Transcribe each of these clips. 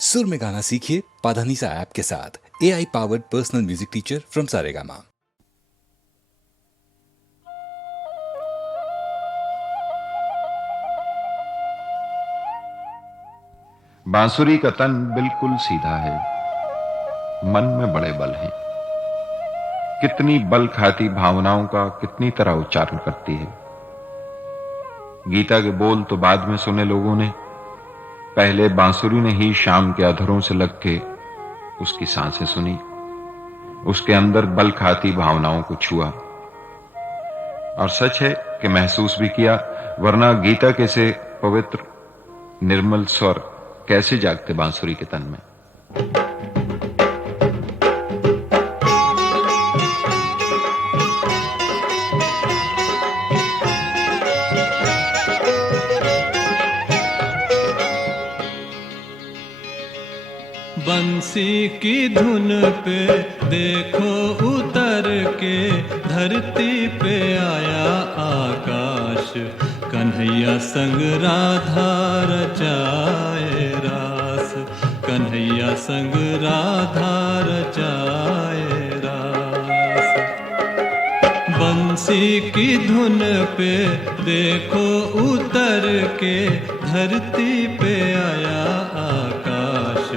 सुर में गाना सीखिए पाधानीसा ऐप के साथ। AI powered personal music teacher from Saregama. बांसुरी का तन बिल्कुल सीधा है, मन में बड़े बल हैं। कितनी बल खाती भावनाओं का कितनी तरह उच्चारण करती है। गीता के बोल तो बाद में सुने लोगों ने, पहले बांसुरी ने ही शाम के अधरों से लग के उसकी सांसें सुनी, उसके अंदर बल खाती भावनाओं को छुआ। और सच है कि महसूस भी किया, वरना गीता के से पवित्र निर्मल स्वर कैसे जागते बांसुरी के तन में। बंसी की धुन पे देखो उतर के, धरती पे आया आकाश, कन्हैया संग राधा रचाए रास, कन्हैया संग राधा रचाए रास। बंसी की धुन पे देखो उतर के, धरती पे आया आकाश,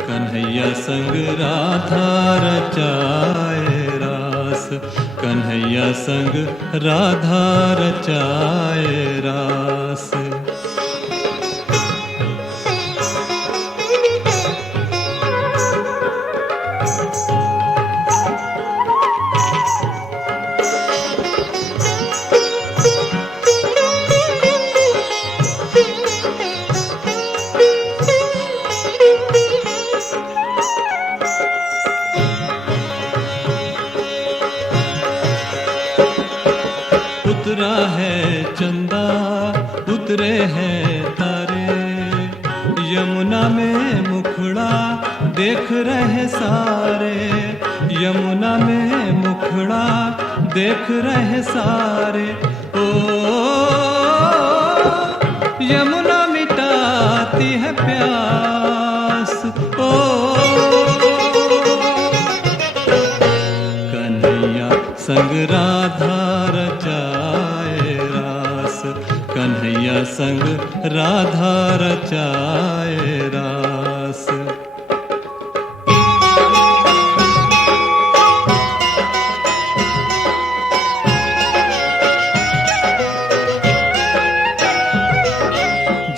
कन्हैया संग राधा रचाए रास, कन्हैया संग राधा रचाए रास। उतरा है चंदा, उतरे हैं तारे, यमुना में मुखड़ा देख रहे सारे, यमुना में मुखड़ा देख रहे सारे। ओ यमुना मिटाती है प्यास, ओ कन्हैया संग राधा रचाए रास, कन्हैया संग राधा रचाए रास।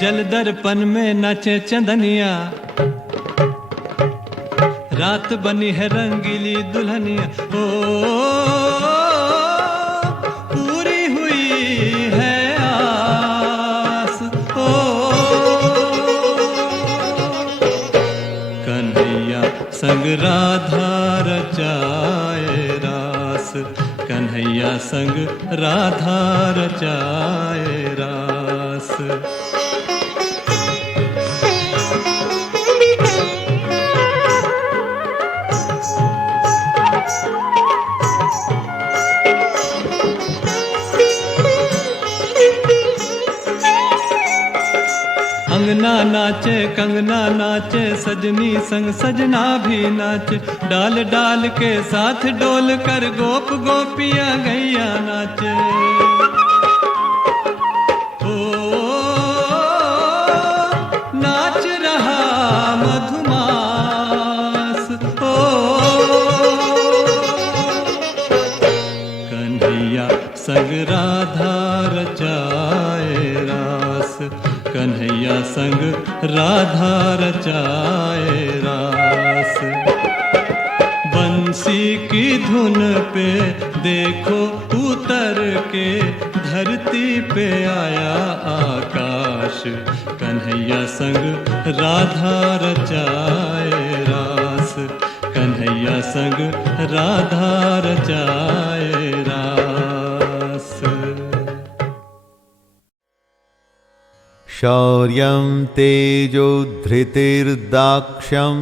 जल दर्पण में नाचे चंदनिया, रात बनी है रंगीली दुल्हनिया। ओ पूरी हुई है आस, ओ कन्हैया संग राधा रचाए रास, कन्हैया संग राधा रचाए रास। अंगना नाचे कंगना नाचे, सजनी संग सजना भी नाचे, डाल डाल के साथ डोल कर गोप गोपियां गैया नाचे। ओ नाच रहा मधुमास, ओ कन्हैया संग राधा रचाए रास, कन्हैया संग राधा रचाए रास। बंसी की धुन पे देखो उतर के, धरती पे आया आकाश, कन्हैया संग राधा रचाए रास, कन्हैया संग राधा रचाए रास। शौर्यं तेजो धृतिर्दाक्ष्यं,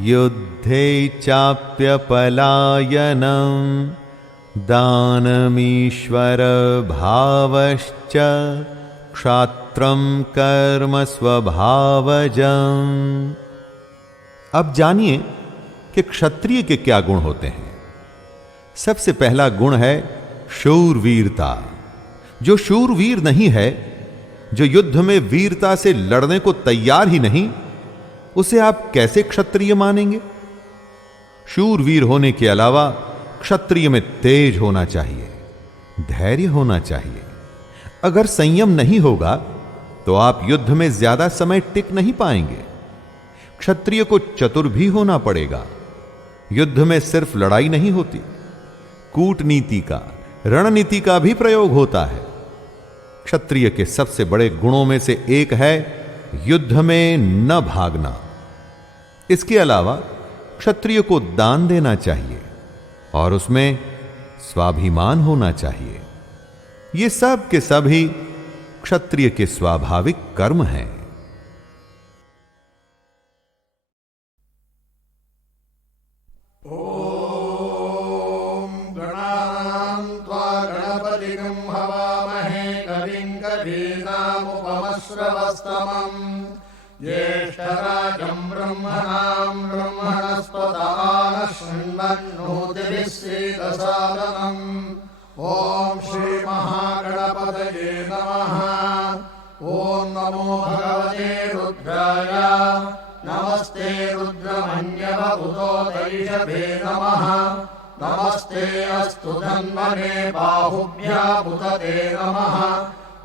युद्धे चाप्यपलायनं, दानमीश्वर भावश्च, क्षात्रं कर्म स्वभावजम्। अब जानिए कि क्षत्रिय के क्या गुण होते हैं। सबसे पहला गुण है शूरवीरता। जो शूरवीर नहीं है, जो युद्ध में वीरता से लड़ने को तैयार ही नहीं, उसे आप कैसे क्षत्रिय मानेंगे? शूरवीर होने के अलावा क्षत्रिय में तेज होना चाहिए, धैर्य होना चाहिए। अगर संयम नहीं होगा तो आप युद्ध में ज्यादा समय टिक नहीं पाएंगे। क्षत्रिय को चतुर भी होना पड़ेगा। युद्ध में सिर्फ लड़ाई नहीं होती, कूटनीति का, रणनीति का भी प्रयोग होता है। क्षत्रिय के सबसे बड़े गुणों में से एक है युद्ध में न भागना। इसके अलावा क्षत्रिय को दान देना चाहिए और उसमें स्वाभिमान होना चाहिए। ये सब के सब ही क्षत्रिय के स्वाभाविक कर्म हैं। ओम गणानां त्वा गणपतिगं हवामहे कविं कवीनामुपमश्रवस्तमं ज्येष्ठराजं ब्रह्मणां ब्रह्मणस्पदान शृण्वन्नोतिभिः सीदसादनम्। ओम श्री महागणपतये नमः। ओम नमो भगवते रुद्राय। नमस्ते रुद्रमन्यवभूतोदैषभे नमः। नमस्ते अस्तु धन्वने बाहुभ्यामुदते नमः।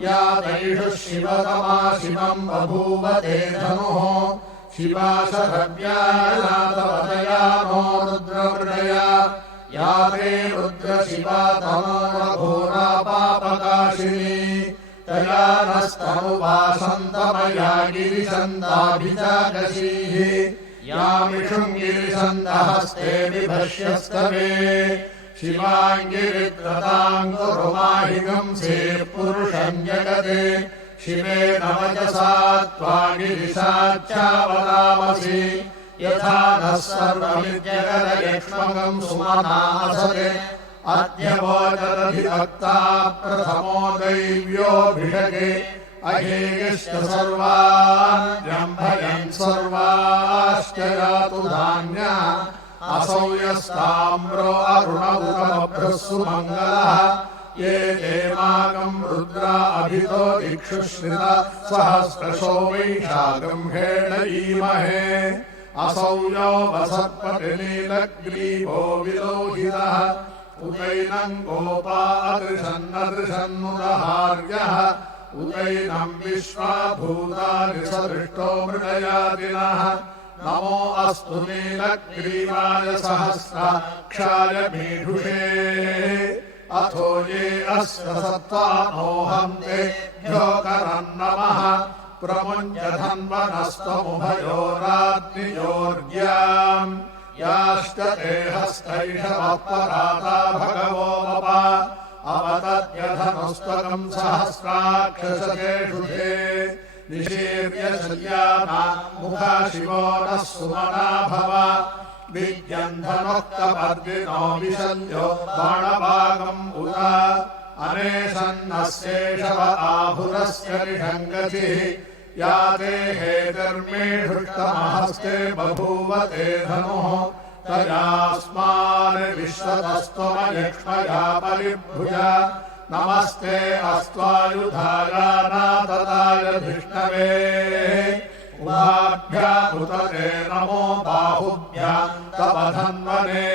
या दैषुः शिवतमा शिवं बभूवते धनुः। शिवा शरव्यायातवतया नो रुद्रमृडया। या ते रुद्रशिवा तमोरघोरा पापकाशिनी। तया नस्तमुपासन्तमया गिरिशन्दाभिजागशीः। यामिषुं गिरिशन्दहस्ते बिभष्यस्तवे। शिवाङ्गिरिद्रतां गुरुमाहिगंसे पुरुषं जगते। शिवेन वचसा त्वा गिरिशाच्चावदामसि। यथा नः सर्वमित्यगरयक्ष्मगं सुमनासते। अद्य वोचदधिभक्ता प्रथमो दैव्योऽभिषगे। अहेयश्च सर्वान् जम्भयन् सर्वाश्च यातु धान्या। असौ यस्ताम्रो अरुणमुखमभ्रः सुमङ्गलः। ये देवागं रुद्रा अभितो दिक्षुश्रिता सहस्रशो वैशाखं हेळयीमहे। असौ यो वसत्पतिनीलग्रीवो विलोहितः। उदैनं गोपा अदृशन्नदृशन्नुदहार्यः। उदैनं विश्वाभूतानि सदृष्टो मृडयादिनः। नमो अस्तु नीलग्रीवाय सहस्राक्षाय मीढुषे। अथो ये अस्य सत्त्वामोहं तेभ्यो करन् नमः। प्रमुञ्चधन्वनस्तमुभयोराग्नियोर्ग्याम्। याश्च ते हस्तैषवः पराता भगवो वप। अवतत्यधनुस्तकं सहस्राक्षसतेषु ते। निशीर्य शल्यानां मुखा शिवो नः सुमना भव। विद्यन्धनुः कपर्दिनो विशल्यो बाणभागम् उत। अनेशन्नस्येषव आहुरस्य निषङ्गतिः। या ते हेतिर्मेषुष्टमहस्ते बभूवते धनुः। तयास्मान् विश्वतस्त्वमयक्ष्मया परिभुज। नमस्ते अस्त्वायुधाय नातताय धिष्णवे। उभाभ्यामुदते नमो बाहुभ्यां तव धन्वने।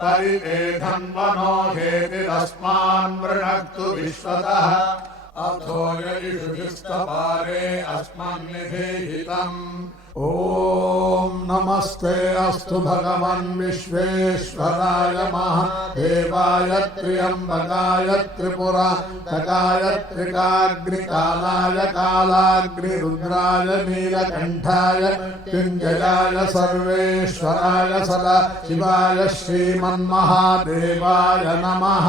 परिते धन्वनो हेतिरस्मान् वृणक्तु विश्वतः। अथो यैषुभिस्तपारे अस्मन्निधीहितम्। ओम नमस्ते अस्तु भगवन् विश्वेश्वराय महादेवाय त्र्यम्बकाय त्रिपुरान्तकाय त्रिकाग्निकालाय कालाग्निरुद्राय नीलकण्ठाय मृत्युञ्जयाय सर्वेश्वराय सदाशिवाय श्रीमन्महादेवाय नमः।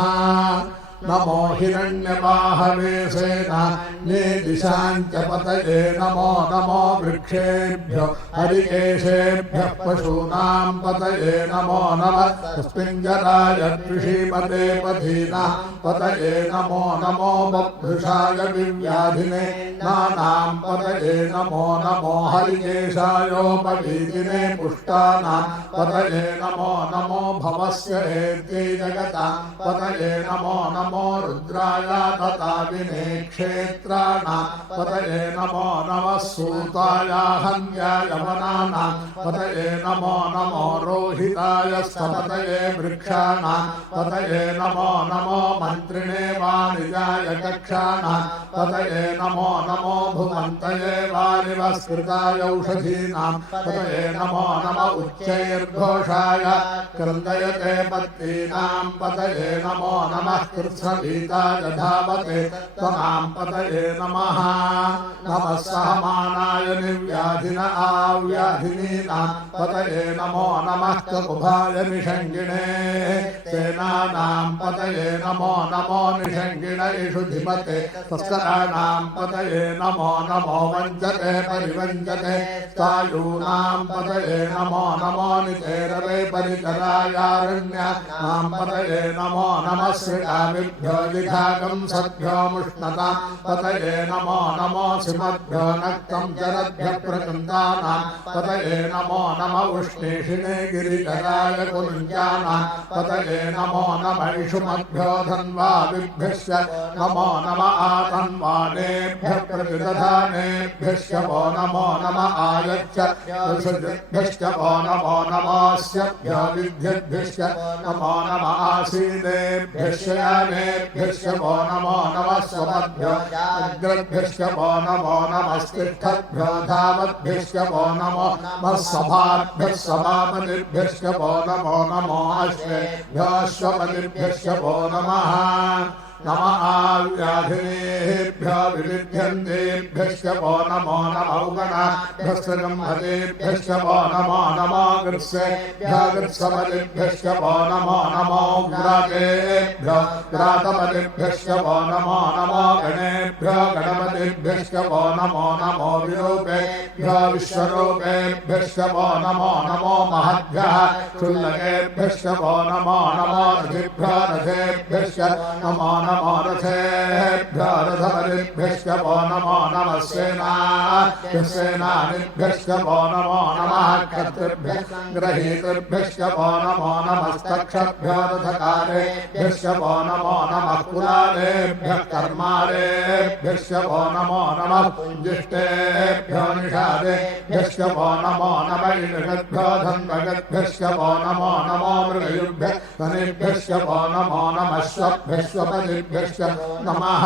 नमो हिरण्यबाहवे सेना निदिशाञ्च पतये नमो नमो वृक्षेभ्यो हरिकेशेभ्यः पशूनां पतये नमो नमः तस्मिञ्जराय ऋषिमते पथीना पतये नमो नमो बभ्रुषाय विव्याधिने नानां पतये नमो नमो हरिकेशायोपवीतिने पुष्टानां पतये नमो नमो भवस्य एत्यै जगतां पतये नमो नमो रुद्राय तताविने क्षेत्राणां पतये नमो नमः सूताय हन्याय वनानां पतये नमो नमो रोहिताय स्तपतये वृक्षाणां पतये नमो नमो मन्त्रिणे वाणिजाय कक्षाणां पतये नमो नमो भुवन्तये वानिवस्कृताय औषधीनां पतये नमो नमः उच्चैर्घोषाय क्रन्दयते पत्नीनां पतये नमो नमः कृत्स्नभीताय धावते त्वनां पतये नमः नमः सहमानाय निर्व्याधिन आव्याधिनीनां पतये नमो नमः ककुभाय निषङ्गिणे सेनानां पतये नमो नमो निषङ्गिणेषु धिमते तस्कराणां पतये नमो नमो वञ्चते परिवञ्चते सायूनां पतये नमो नमो नितेरवे परिचरायारण्यानां पतये नमो नमः श्रीकामिभ्यो लिखागं सद्भ्यो मुष्णतां पतये नमो नमो सिमद्भ्यो नक्तं जरद्भ्यः प्रकृन्तानां पतये नमो नमः उष्णीषिणे गिरिधराय कुञ्जानां पतये नमो नमः इषुमद्भ्यो धन्वाविभ्यश्च नमो नमः आतन्वानेभ्यः प्रतिदधानेभ्यश्च वो नमो नमः आयच्च ऋषिभ्यश्च वो नमो नमोऽस्यभ्यो विद्यद्भ्यश्च नमो नमः आसीदेभ्यश्च यानेभ्यश्च वो नमो नमः स्वमद्भ्यो अग्रभ्यश्च वो नमो नमस्तिष्ठद्भ्यो धावद्भ्यश्च वो नमो नमः सभाभ्यः सभापतिभ्यश्च वो नमो नमो अश्वेभ्यो अश्वपतिभ्यश्च वो नमः नमः आव्याधिनेभ्यो विविध्यन्तेभ्यश्च वो नमो नमः उगणाभ्यश्च गम्भतेभ्यश्च वो नमो नमो गृत्सेभ्यो गृत्सपतिभ्यश्च वो नमो नमो ग्रातेभ्यो ग्रातपतिभ्यश्च वो नमो नमो गणेभ्यो गणपतिभ्यश्च वो नमो नमो विरूपेभ्यो विश्वरूपेभ्यश्च वो नमो नमो महद्भ्यः क्षुल्लकेभ्यश्च वो नमो नमो रथिभ्यो रथेभ्यश्च नमो नमो रथेभ्यो रथपतिभ्यश्च वो नमो नमः सेनानिभ्यश्च वो नमो नमः कर्तृभ्यः ग्रहीतृभ्यश्च वो नमो नमस्तक्षभ्यो रथकारेभ्यश्च वो नमो नमः कुलालेभ्यः कर्मारेभ्यश्च वो नमो नमः पुञ्जिष्टेभ्यो निषादेभ्यश्च वो नमो नमः इषद्भ्यो धन्वगद्भ्यश्च वो नमो नमो मृगयुभ्यः धनेभ्यश्च वो नमो नमः स्वभ्यश्च नमः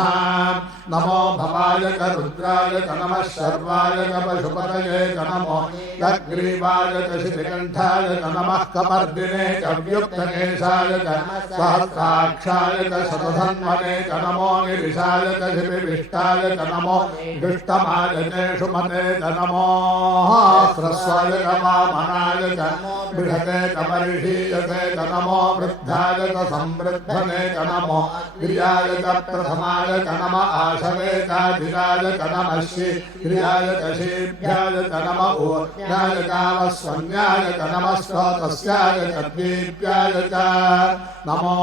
नमो भवाय च रुद्राय च नमः शर्वाय च पशुपतये च नमो तग्रीवाय च शितिकण्ठाय च नमः कपर्दिने च व्युक्तकेशाय च सहस्राक्षाय च शतधन्वने च नमो गिरिशाय च शिविविष्टाय च नमो दुष्टमाय चेषुमते च नमो ह्रस्वाय च वामनाय च बृहते च परिषीयते च नमो वृद्धाय च संवृद्धने च नमो गिर्याय च प्रथमाय च नमः आशवे चाधिराय च नमः शीघ्रियाय च शीभ्याय च नमः ऊर्ध्याय चावस्वन्याय च नमः स्रोतस्याय च द्वीप्याय च नमो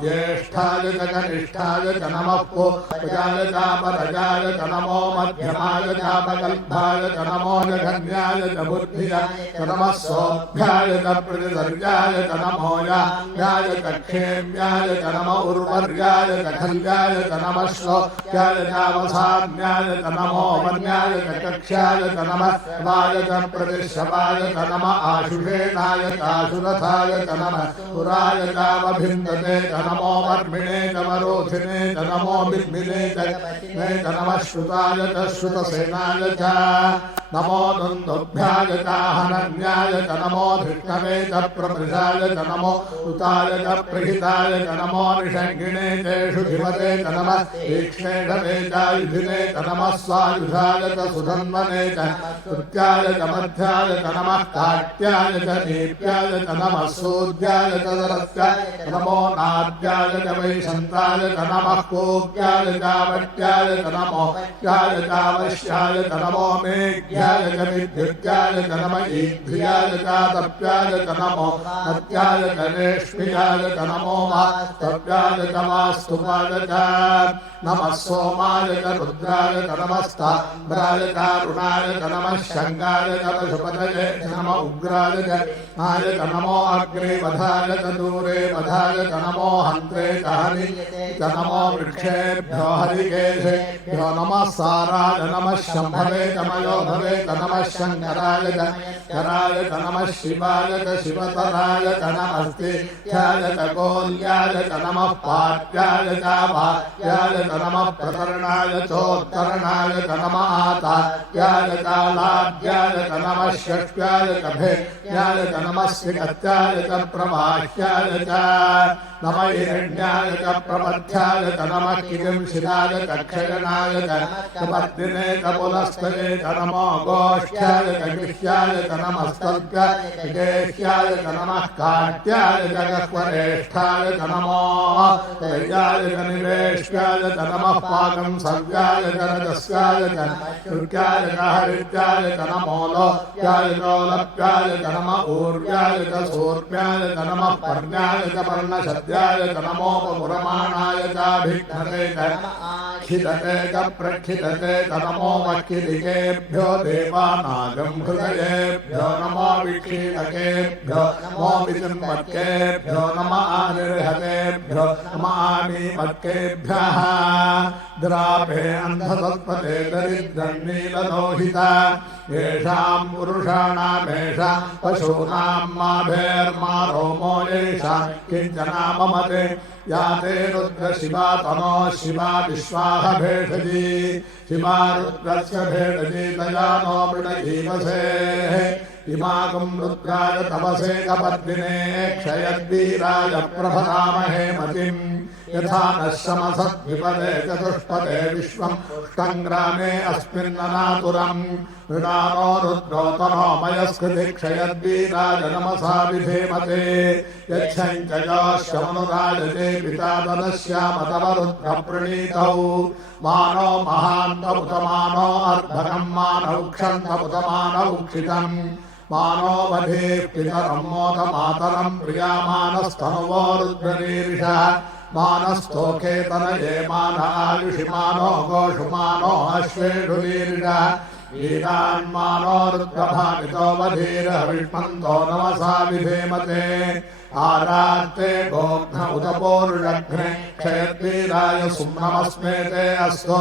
ज्येष्ठाय च कनिष्ठाय च नमः पूर्वजाय चापरजाय च नमो मध्यमाय चापकल्पाय च नमो जघन्याय च बुद्धियाय च नमः सोऽभ्याय च प्रतिसर्याय च नमो याय च क्षेम्याय च नमः उर्वर्याय च खल्याय च नमः श्लोक्याय चावसान्याय च नमो वन्याय च कक्ष्याय च नमः वाय च प्रतिशवाय च नमः आशुषेणाय चाशुरथाय च नमः पुराय चावभिन्दते च नमो वर्मिणे च वरोधिने च नमो बिल्बिने च नमः श्रुताय च श्रुतसेनाय च नमो दुन्दुभ्याय चाहनन्याय च नमो धृष्णवे च प्रमृषाय च नमो उताय च प्रहिताय च नमो निषङ्गिणे तेषु धिमते च नमः तीक्ष्णेषवे चायुधिने च नमः स्वायुधाय च सुधन्वने च तृतीयाय च मध्याय च नमः काट्याय च नीप्याय च नमः सूर्याय च सरस्याय नमो नाद्याय च वैशन्ताय च नमः कोप्याय चावट्याय च नमो याय चावश्याय च नमो मेघ्याय च विद्युत्याय च नम ईध्याय चातप्याय च नमो नत्याय च रेष्म्याय च नमो वास्तव्याय च वास्तुवाय च नमः सोमाय च रुद्राय च नमस्ताम्राय चारुणाय च नमः शङ्गाय च पशुपतये च नमः उग्राय च आय च नमो अग्रे वधाय च दूरे वधाय च नमो हन्त्रे च हरि च नमो वृक्षेभ्यो हरिकेशेभ्यो नमः साराय नमः शम्भवे च मयोभवे च नमः शङ्कराय च कराय च नमः शिवाय च शिवतराय च नमस्तेभ्याय च गोल्याय च नमः पाट्याय च वात्याय च नमः प्रकरणाय चोत्तरणाय च नमः आतात्याय च लाभ्याय च नमः षष्ट्याय च भेद्याय च नमः श्रीगत्याय च प्रवाह्याय च नमः हिरण्याय च प्रमथ्याय च नमः किंशिराय च क्षयणाय च पद्मिने च पुलस्तये च नमो गोष्ठ्याय च गृह्याय च नमः स्तल्प्याय च गेह्याय च नमः काट्याय च गह्वरेष्ठाय च नमो तैयाय च निवेश्याय च नमः पाकं सव्याय च रजस्याय च शुक्याय च हरित्याय च नमो लोप्याय च लप्याय च नमः ऊर्व्याय च सूर्व्याय च नमः पर्ण्याय च पर्णशद्याय च नमोपपुरमाणाय चाभिघ्नते च खिदते च प्रखिदते च नमो वक्किलिकेभ्यो देवानागं हृदयेभ्यो नमो विक्षीणकेभ्यो नमो विजन्मत्केभ्यो नमः आनिर्हतेभ्यो नमः आनीमत्केभ्यः द्राभे अन्धतत्पते दरिद्रं नीललोहिता येषां पुरुषाणामेषां पशूनां माभेर्मा रोमो येषां किञ्चनाममते या ते रुद्र शिवा तनो शिवा विश्वाह भेषजी शिवा रुद्रस्य भेषजी तया नो मृडजीवसे इमागं रुद्राय तपसे कपद्मिने क्षयद्वीराय प्रभरामहे मतिम् यथा नः शमसद्विपदे चतुष्पदे विश्वं पुष्टङ्ग्रामे अस्मिन्ननातुरम् मृडानो रुद्रोतनो मयस्कृति क्षयद्वीराय नमसा विधेमते यच्छञ्चयोश्यमनुराजते पितादनश्यामतव रुद्रप्रणीतौ मानो महान्तमुतमानो अर्धकं मानौ क्षन्तमुतमानौ क्षितम् मानो वधेः पितरं मोदमातरं प्रियामानस्तनुवो रुद्रनीर्षः मानस्तोकेतनये मान आयुषि मानो गोषु मानो अश्वेषु नीर्षः वीरान्मानो रुद्रभामितो वधीरहविष्मन्तो नमसा विधेमते आरात्ते गोघ्न उदपोरुषघ्ने क्षयद्वीराय सुम्नमस्मेते अस्तो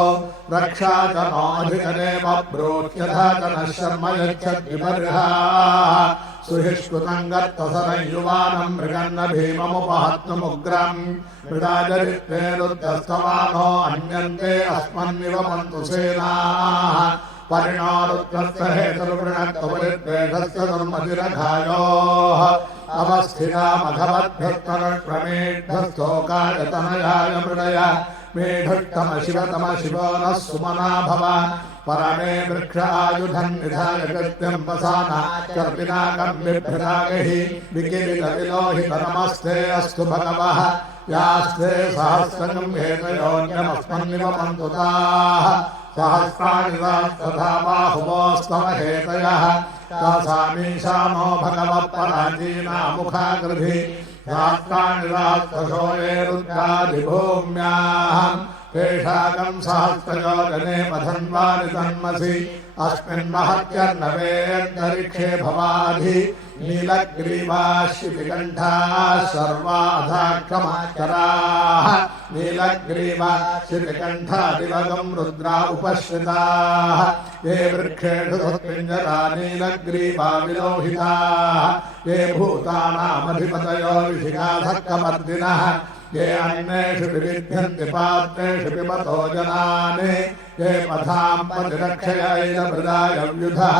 रक्षा च नोऽधिकदेव ब्रूह्यथा च नः शर्म यच्छद्विपर्हाः सुहिष्कृतं गर्तसरं युवानं मृगन्न भीममुपहत्तुमुग्रम् मृडाजरित्ते रुद्रस्तवानो अन्यन्ते अस्मन्निव मन्तु सेनाः परिणो रुद्रस्य हेतुर्वृणत्वपरिद्वेषस्य दुर्मतिरघायोः अवस्थिता मघवद्भ्यस्तरक्ष्मेढ्यस्तोकायतनयाय मृडय मेढुत्तम शिवतम शिवो नः सुमना भव परमे वृक्ष आयुधं निधाय कृत्यं वसाना कर्पिनाकं बिभ्रदागहि विकिरितविलोहित नमस्ते अस्तु भगवः यास्ते सहस्रं हेतयोऽन्यमस्मन्निव मन्तु ताः सहस्राणि तथा बाहुवोस्तव हेतयः तासामीशानो भगवः पराजीनामुखाकृधि सहस्राणि राष्ट्रशो ये रुद्रादिभूम्याः तेषाकं सहस्रयोजने मधन्वानि तन्मसि अस्मिन्महत्यर्णवेऽन्तरिक्षे भवाधि नीलग्रीवाशितिकण्ठाः सर्वाधाक्षमाचराः नीलग्रीवाशितिकण्ठादिवगं रुद्रा उपश्रिताः ये वृक्षेषु पिञ्जरा नीलग्रीवा विलोहिताः ये भूतानामधिपतयो ऋषिकाधक्कमर्दिनः ये अन्नेषु विविध्यन्ति पात्रेषु पिबतो जनानि ये पथां प्रतिरक्षयैलमृदाय व्युधः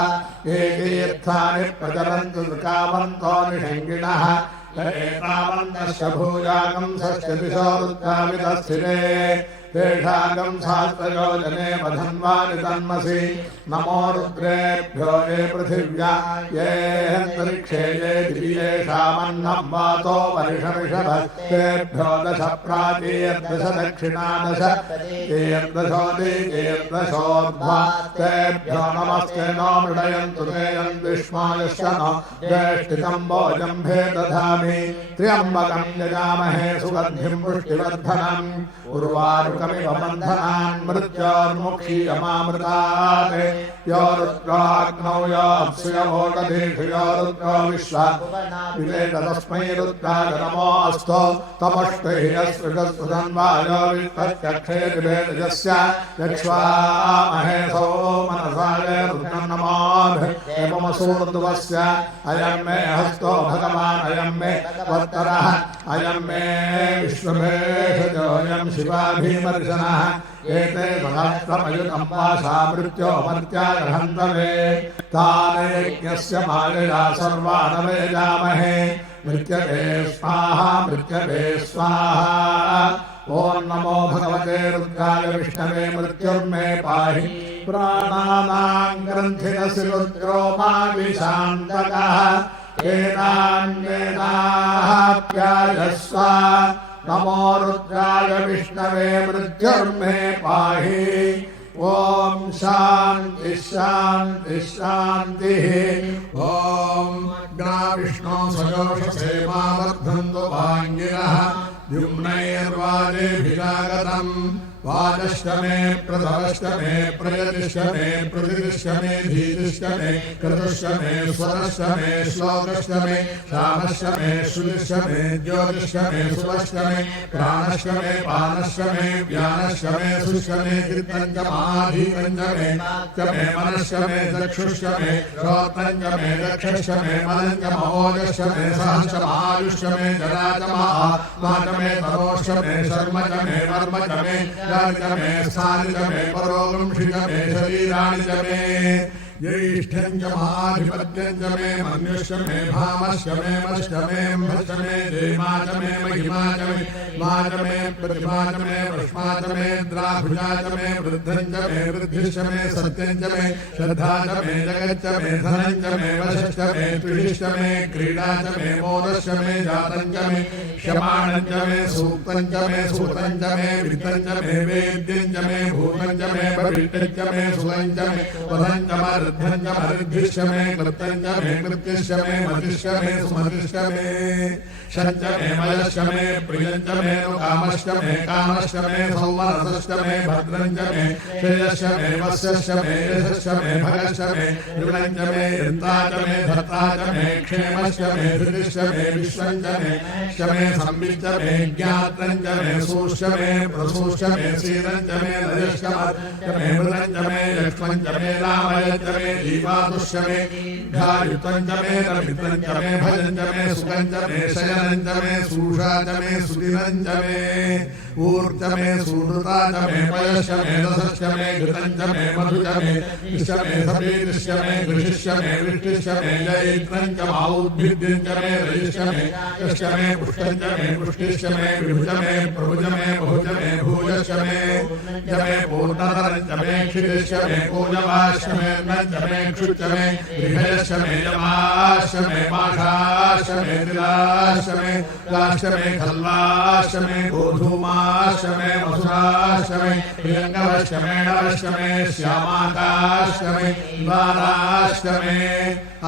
ये तीर्थानि प्रचरन्तु कामन्तो निषङ्गिणः एतावन्तस्य भूयागं षष्ठदिशो रुद्राविदस्थिरे तेषागं सहस्रयोजने वधन्वानि तन्मसि नमो रुद्रेभ्यो ये पृथिव्या ये अन्तरिक्षे ये दिव्येषामन्नं वातो वर्षमिषभस्तेभ्यो दश प्राचीर्दश दक्षिणादश तेर्दशोदिर्दशोर्ध्वा तेभ्यो नमस्ते नो मृडयन्तु ते यन्विष्मायश्च नो ज्येष्ठितं भोजम्भे दधामि त्र्यम्बकं यजामहे सुगन्धिं पुष्टिवर्धनम् उर्वारुकमिव बन्धनान् मृत्योर्मुक्षीयमामृतात् यो रुद्राग्नौ यो अप्सुयभोगधीषु यो रुद्रो विश्वा विवेद तस्मै रुद्राय नमोऽस्तु तपष्टैरस्पृगस्पृधन्वायो वित्तचक्षेतिवेदजस्य यक्ष्वामहे सोमनसाय रुद्रं नमोऽध एवमसूर्ध्वस्य अयं मे हस्तो भगवान् अयं मे वत्तरः अयं मे विश्वभेषजोऽयं शिवाभीमर्शनः एते सहस्रमयुतं पाशा मृत्योमर्त्यागहन्तवे तान् यज्ञस्य मायया सर्वान् वेजामहे मृत्यवे स्वाहा मृत्यवे स्वाहा ॐ नमो भगवते रुद्राय विष्णवे मृत्युर्मे पाहि प्राणानां ग्रन्थिरसि रुद्रो मा विशान्तकः एतान्वेदाप्यायस्व नमो रुद्राय विष्णवे मृत्युर्मे पाहि ॐ शान्ति शान्ति शान्तिः ॐ विष्णो सजोषसे मा वर्धन्तु वाङ्गिनः द्युम्नैर्वाजेभिरागतम् वाजश्च मे प्रधवश्च मे प्रयतिश्च मे प्रतिदिश्च मे धीतिश्च मे क्रतुश्च मे स्वरश्च मे श्लोकश्च मे श्यामश्च मे श्रुतिश्च मे ज्योतिश्च मे सुवश्च मे प्राणश्च मे पानश्च मे व्यानश्च मे सुश्च मे कीर्तञ्च माधीरञ्च मे मनश्च मे चक्षुश्च मे श्रोत्रञ्च मे दक्षश्च मे मलञ्च महोजश्च मे सहश्च मायुश्च मे जराच मा च मे तरोश्च मे शर्म च मे वर्म च मे मे स्थानि च मे परोगंषि च मे शरीराणि च मे ज्येष्ठं च महाधिपत्यं च मे मन्युश्च मे भामश्च मे मश्च मे म्भश्च मे जयमा च मे महिमा च मे मा च मे प्रतिमा च मे वृष्मा च मे द्राभुजा च मे वृद्धं च मे वृद्धिश्च मे सत्यं च मे श्रद्धा च मे जगच्च मे धनं च मे वशश्च मे तुष्टिश्च मे क्रीडा च मे मोदश्च मे जातं च मे क्षमाणं च मे सूक्तं च मे सूतं च मे वित्तं च मे वेद्यं च मे भूतं च मे भविष्यं च मे सुलं च मे वधं च मर्धं च मर्धिश्च मे कृतं च मे कृत्यश्च मे मतिश्च मे सुमतिश्च मे शञ्च मे मयश्च मे प्रियं च मे कामश्च मे कामश्च मे सौमनसश्च मे भद्रं च मे श्रेयश्च मे वस्यश्च मे यशश्च मे भगश्च मे ऋणं च मे यन्ता च मे धर्ता च मे क्षेमश्च मे धृतिश्च मे विश्वं च मे संविच्च मे ज्ञात्रं च मे सूश्च मे प्रसूश्च मे सीरं च मे लयश्च मे मृतं च मे यक्ष्मं च मे रामयश्च मे जीवातुश्च मे घायुतं च मे रमितं च मे भजं च मे सुखं च मे शयनं च मे सूषा च मे सुदिनं च मे ऊर्ज मे सूनुता च मे पयश्च मे रसश्च मे घृतं च मे मधु च मे विश्च मे सफेदिश्च मे घृषिश्च मे विष्टिश्च मे जयित्रं च माउद्भिद्यं च मे रजिश्च मे यश्च मे पुष्टं च मे पुष्टिश्च मे विभुज मे प्रभुज मे बहुज मे भूयश्च मे च मे पूर्णधरं च मे क्षितिश्च मे पूजवाश्च मे च मे क्षुच्च मे गृहश्च मे यमाश्च मे माषाश्च मे तिलाश्च मे लाश्च मे खल्वाश्च मे गोधूमाश्च मे मसुराश्च मे प्रियङ्गवश्च मे नवश्च मे श्यामाकाश्च मे द्वाराश्च मे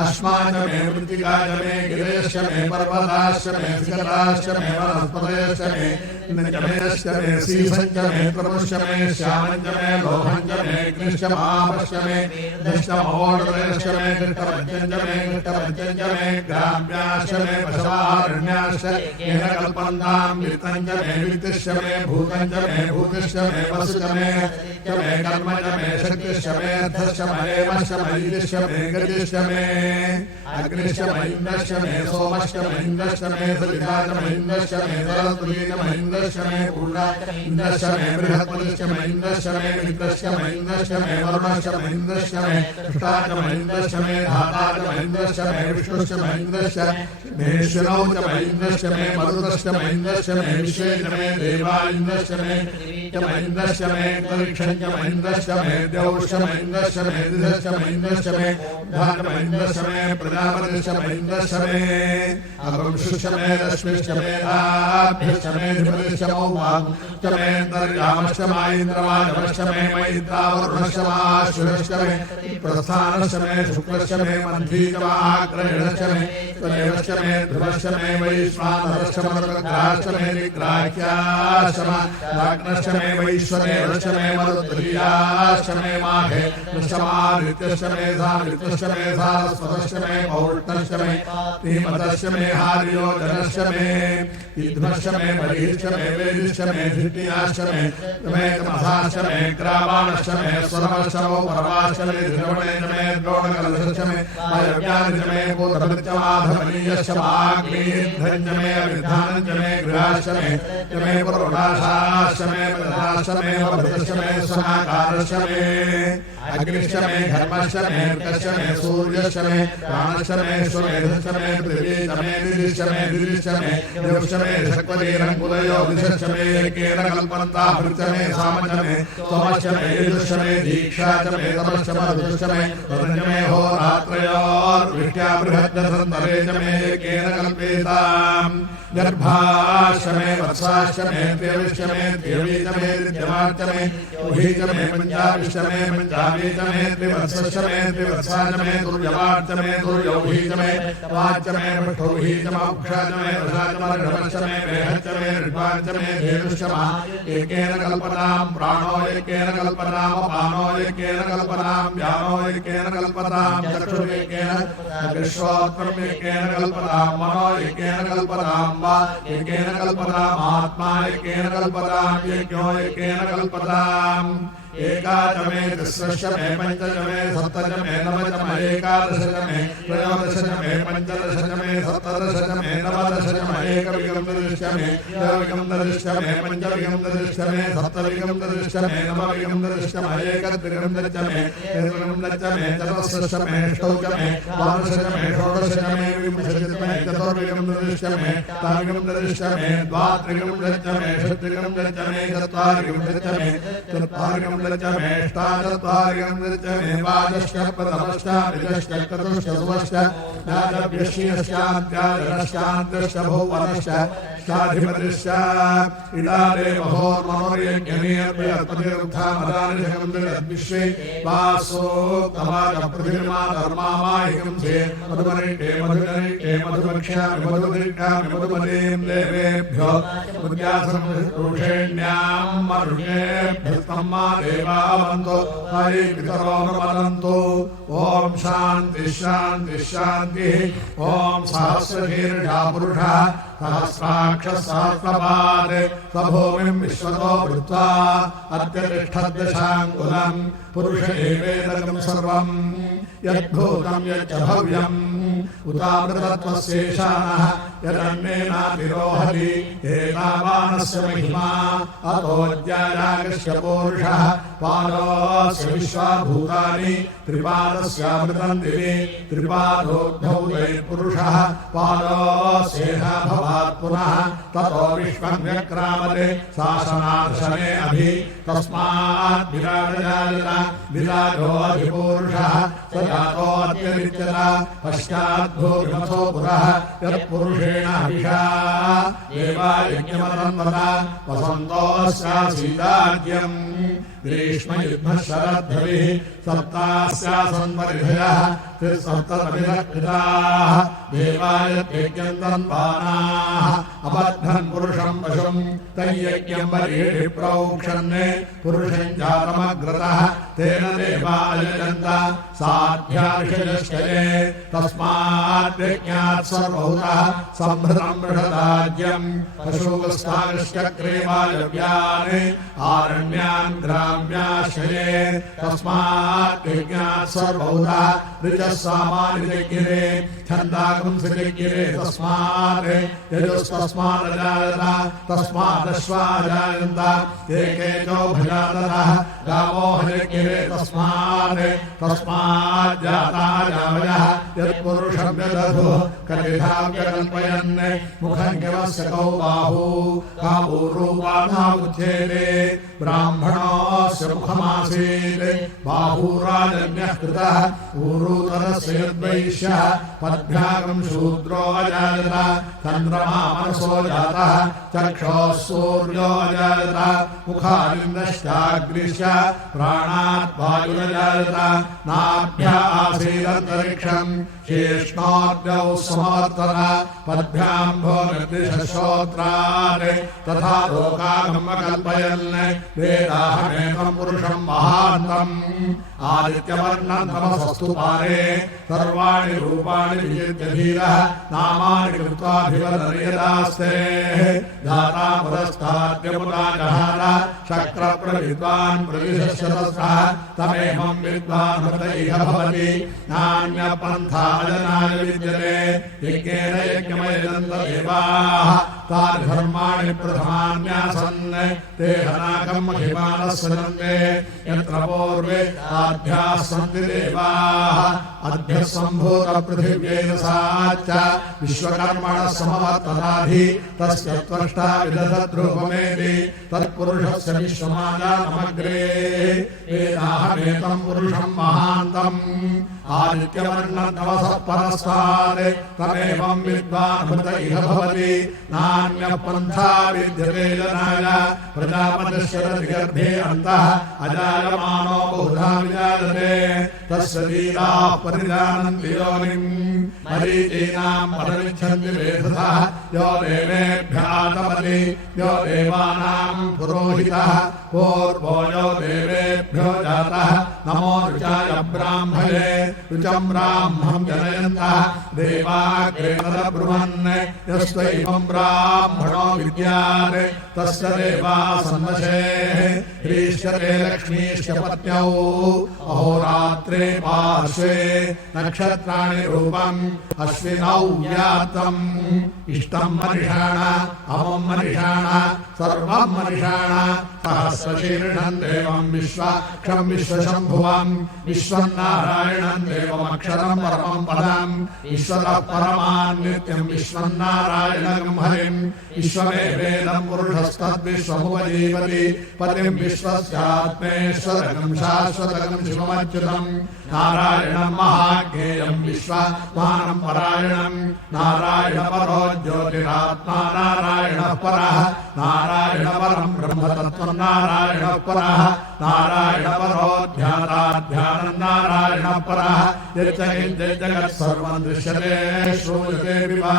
अस्माच मे मृत्तिका च मे गिरेश्च मे पर्वताश्च मे शिखराश्च मे वनस्पतयश्च मे नजमेश्च मे सीसञ्च मे त्रमुश्च मे श्यामञ्च मे लोहञ्च मे कृष्ण महापश्च मे दश्च महोदयश्च मे कृष्णवज्जञ्च मे कृष्णवज्जञ्च मे ग्राम्याश्च मे पशवारण्याश्च येन कल्पन्तां वित्तञ्च मे वित्तिश्च मे भूतञ्च मे भूतिश्च मे वसुश्च मे कर्म च मे शक्तिश्च मे अर्थश्च मे मश्च मे ईदिश्च मे गतिश्च मे अग्निश्च महेन्द्रश्च मे सोमश्च महेन्द्रश्च मे सविताच महेन्द्रश्च मे सरस्वतीच महेन्द्रश्च मे पूर्णा इन्द्रश्च मे बृहस्पतिश्च महेन्द्रश्च मे मित्रश्च महेन्द्रश्च मे वरुणश्च महेन्द्रश्च मे कृष्णाच महेन्द्रश्च मे धाताच महेन्द्रश्च मे विष्णुश्च महेन्द्रश्च मे शिनौ च महेन्द्रश्च मे मरुतश्च महेन्द्रश्च मे विश्वेश्च मे देवा इन्द्रश्च मे महेन्द्रश्च मे अंतरिक्षश्च महेन्द्रश्च मे द्यौश्च महेन्द्रश्च मे दिशश्च महेन्द्रश्च मे धाच महेन्द्रश्च मे प्रजापतिश्च महेन्द्रश्च मे अवंशश्च मे रश्मिश्च मे आभ्यश्च मे धिपतिश्च मौवाश्च मे अंतर्यामश्च मायेन्द्रमाजवश्च मे मैत्रावरुणश्च माश्विनश्च मे प्रस्थानश्च मे शुक्रश्च मे मन्थीश्च माग्रहेणश्च मे त्वमेवश्च मे ध्रुवश्च मे वैश्वानरश्च मरुद्राश्च मे निग्राह्याश्च माग्नश्च मे वैश्वदेवश्च मे मरुद्रियाश्च मे माघे मादित्यश्च मे सामित्रश्च मे सारस्वतश्च मे पौर्णश्च मे धीमतश्च मे हार्योजनश्च मे ईध्वश्च मे बलिश्च मे वेदिश्च मे धृतियाश्च मे तमसाश्च मे ग्रावाणश्च मे स्वरमश्च मे परमाश्च मे ध्रुवणेश्च मे द्रोणकलशश्च मे वायव्यानिश्च मे पूर्वश्च माधवनीयश्च माग्नेयध्वञ्च मे अभिधानञ्च मे गृहाश्च मे पुरोडाशाश्च मे प्रदाश्च मे वरदश्च मे समाकारश्च मे अग्निश्च मे धर्मश्च मे अर्कश्च मे सूर्यश्च मे प्राणश्च मे स्वमेधश्च मे पृथिवीश्च मे दिदिश्च मे दिदिश्च मे देवश्च मे शक्वतीरङ्कुलयो दिशश्च मे एकेन कल्पन्ता भृच मे सामश्च मे सोमश्च मे यजुश्च मे दीक्षा च मे तपश्च मरुश्च मे वरुणश्च मे होरात्रयोर्विष्ट्या बृहद्दसन्तरे च मे एकेन कल्पेताम् गर्भाश्च मे वत्साश्च मे देवश्च मे देवी च मे विद्यमाश्च मे उही च मे पञ्चाभिश्च मे पञ्चाभी च मे त्रिवत्सश्च मे त्रिवत्सा च मे दुर्यवाच्च मे दुर्यौही च मे वाच्च मे पठौही च मौक्षा च मे वसा च मर्ढवश्च मे वेहश्च मे ऋपाच्च मे धेनुश्च मा एकेन कल्पनाम् प्राणो एकेन कल्पनाम् अपानो एकेन कल्पनाम् व्यानो एकेन कल्पनाम् चक्षुरेकेन विश्वोत्तरम् एकेन कल्पनाम् मनो एकेन कल्पनाम् वा एकेन कल्पनाम् आत्मा एकेन कल्पनाम् यज्ञो एकेन कल्पनाम् एकाच मे तिस्रश्च मे पञ्च च मे सप्त च मे नव च मे एकादश च मे त्रयोदश च मे पञ्चदश च मे सप्तदश च मे नवदश च मे एकविंशतिश्च मे द्विविंशतिश्च मे पञ्चविंशतिश्च मे सप्तविंशतिश्च मे नवविंशतिश्च मे एकत्रिंशतिश्च मे त्रिंशतिश्च मे चतुर्दश मे अष्टौ च मे द्वादश च मे षोडश च मे विंशतिश्च मे चतुर्विंशतिश्च मे त्रयोविंशतिश्च मे द्वात्रिंशतिश्च मे षट्त्रिंशतिश्च मे चत्वारिंशतिश्च मे चत्वारिंशतिश्च मेष्टाचत्वारिंशतिश्च मे वाजश्च प्रथमश्च द्विजश्च चतुर्श्च सुवश्च द्वादशश्चान्त्यादशश्चान्तश्च भुवनश्च ष्टाधिपतिश्च इडारे महोर्मनोर्यज्ञनीर्विश्वे वासो तमाच पृथिवीमा धर्मामाहिकं से मधुमनिष्ठे मधुमनिष्ठे मधुमक्ष्यामि मधुमनिष्ठामि मधुमनीं देवेभ्यो मुद्यासंरुषेण्यां मरुषेभ्यस्तम्मा देवावन्तो हरि पितरो नमनन्तो ॐ शान्ति शान्ति शान्तिः ॐ सहस्रशीर्षा पुरुषः सहस्राक्ष सहस्रपाद स्वभूमिं विश्वतो वृत्वा अत्यतिष्ठद्दशाङ्कुलम् पुरुष एवेदकं सर्वं यद्भूतं यच्च भव्यम् उतामृतत्वस्येषाणः यदन्नेनातिरोहति एतावानस्य महिमा अतोऽद्यायागस्य पूरुषः पादोऽस्य विश्वाभूतानि त्रिपादस्यामृतं दिवि त्रिपादोऽग्धौ पुरुषः पादोऽस्येषा भवात् पुनः ततो विश्वं व्यक्रामते शासनादर्शने अभि तस्मात् विराजोऽधिपूरुषः स जातोऽत्यविच्यता पश्चाद्भूर्मथो पुरः यत्पुरुषेण हविषा देवा यज्ञमतन्वता वसन्तोऽस्यासीदाद्यम् ग्रीष्मयुग्मः शरद्धविः सप्तास्यासन्वरिधयः त्रिसप्ततमिदः कृताः देवा देवायज्ञन्तन्वानाः अबद्धन् पुरुषं पशुं तयज्ञं बर्हिः प्रोक्षन् पुरुषं जातमग्रतः तेन देवायजन्त साध्यार्षयश्चये तस्मात् यज्ञात् सर्वभूतः सम्भृतं बृहदाज्यं पशुवस्ताश्चक्रे वायव्यान् आरण्यान् ग्राम्याश्रये तस्मात् यज्ञात् सर्वभूतः ऋचः सामान्यगिरे छन्दागं सृजगिरे तस्मात् यजुस्तस्मादजायत तस्मादश्वाजायन्त एकेचो भजातः गावो हरिगिरे तस्मात् जाता जावयः यत्पुरुषं व्यदधुः कलिधाव्यकल्पयन् मुखं किमस्य कौ बाहू काबूरूपानामुच्येते ब्राह्मणोऽस्य मुखमासीत् बाहूराजन्यः कृतः ऊरूतरस्य यद्वैश्यः पद्भ्यागं शूद्रो अजायत चन्द्रमा मनसो जातः चक्षुः सूर्यो अजायत मुखादिन्द्रश्चाग्निश्च प्राणात् वायुरजायत नाभ्या आसीदन्तरिक्षं शेष्णोऽद्यौ समवर्तत पद्भ्याम्भोर्निर्दिशश्रोत्रान् तथा लोकागमकल्पयन् वेदाहमेकं पुरुषं महान्तम् आदित्यवर्णं तमसस्तु पारे सर्वाणि रूपाणि विजित्य धीरः नामानि कृत्वाभिवदर्यदास्ते धाता पुरस्ताद्यमुदा जहार शक्रप्रविद्वान् प्रविशशतस्रः तमेहं विद्वान् हृत इह भवति नान्यपन्थाजनाय विद्यते यज्ञेन यज्ञमयजन्त देवाः तानि धर्माणि प्रथमान्यासन् ते हनाकं महिमानः सजन्ते यत्र पूर्वे आद्याः सन्ति देवाः अद्भ्यः सम्भूतपृथिव्यैः साच्च विश्वकर्मणः समवर्तनाधि तस्य त्वष्टा विदधद्रूपमेति तत्पुरुषस्य विश्वमाजानमग्रे वेदाहमेतं पुरुषं महान्तम् आदित्यवर्णं तमसः परस्तात् तमेवं विद्वान् हृत इह भवति नान्यः पन्था विद्यते जनाय प्रजापतिश्चरति अन्तः अजायमानो बहुधा विजायते तस्य लीलाः परिजानन्ति योनिम् मरीचीनां पदमिच्छन्ति वेधसः यो देवेभ्यातपति यो देवानां पुरोहितः पूर्वो यो देवेभ्यो जातः नमो ऋचाय ब्राह्मणे ऋचं ब्राह्मणं जनयन्तः देवाग्रे तदब्रुवन् यस्त्वैवं ब्राह्मणो विद्यात् तस्य देवाः सन्नशेः ह्रीष्यते लक्ष्मीश्च पत्न्यौ अहोरात्रे पार्श्वे नक्षत्राणि रूपम् अश्विनौ व्यातम् इष्टं मनिषाण अमं मनिषाण सर्वं मनिषाण सहस्रशीर्षं देवं विश्वाक्षं विश्वशम्भुवं विश्वं नारायणं देवमक्षरं परमं पदम् ईश्वरः परमान् नित्यं विश्वं नारायणं हरिं विश्वमेवेदं पुरुषस्तद्विश्वमुपजीवति पतिं विश्वस्यात्मेश्वरं शाश्वतं शिवमच्युतं नारायणं महाज्ञेयं विश्वमानं परायणं नारायणपरो ज्योतिरात्मा नारायणः परः नारायणपरं ब्रह्मतत्त्वं नारायणः परः नारायणपरो ध्यानाध्यानं नारायणः परः यच्च सर्वं दृश्यते श्रूयते विवा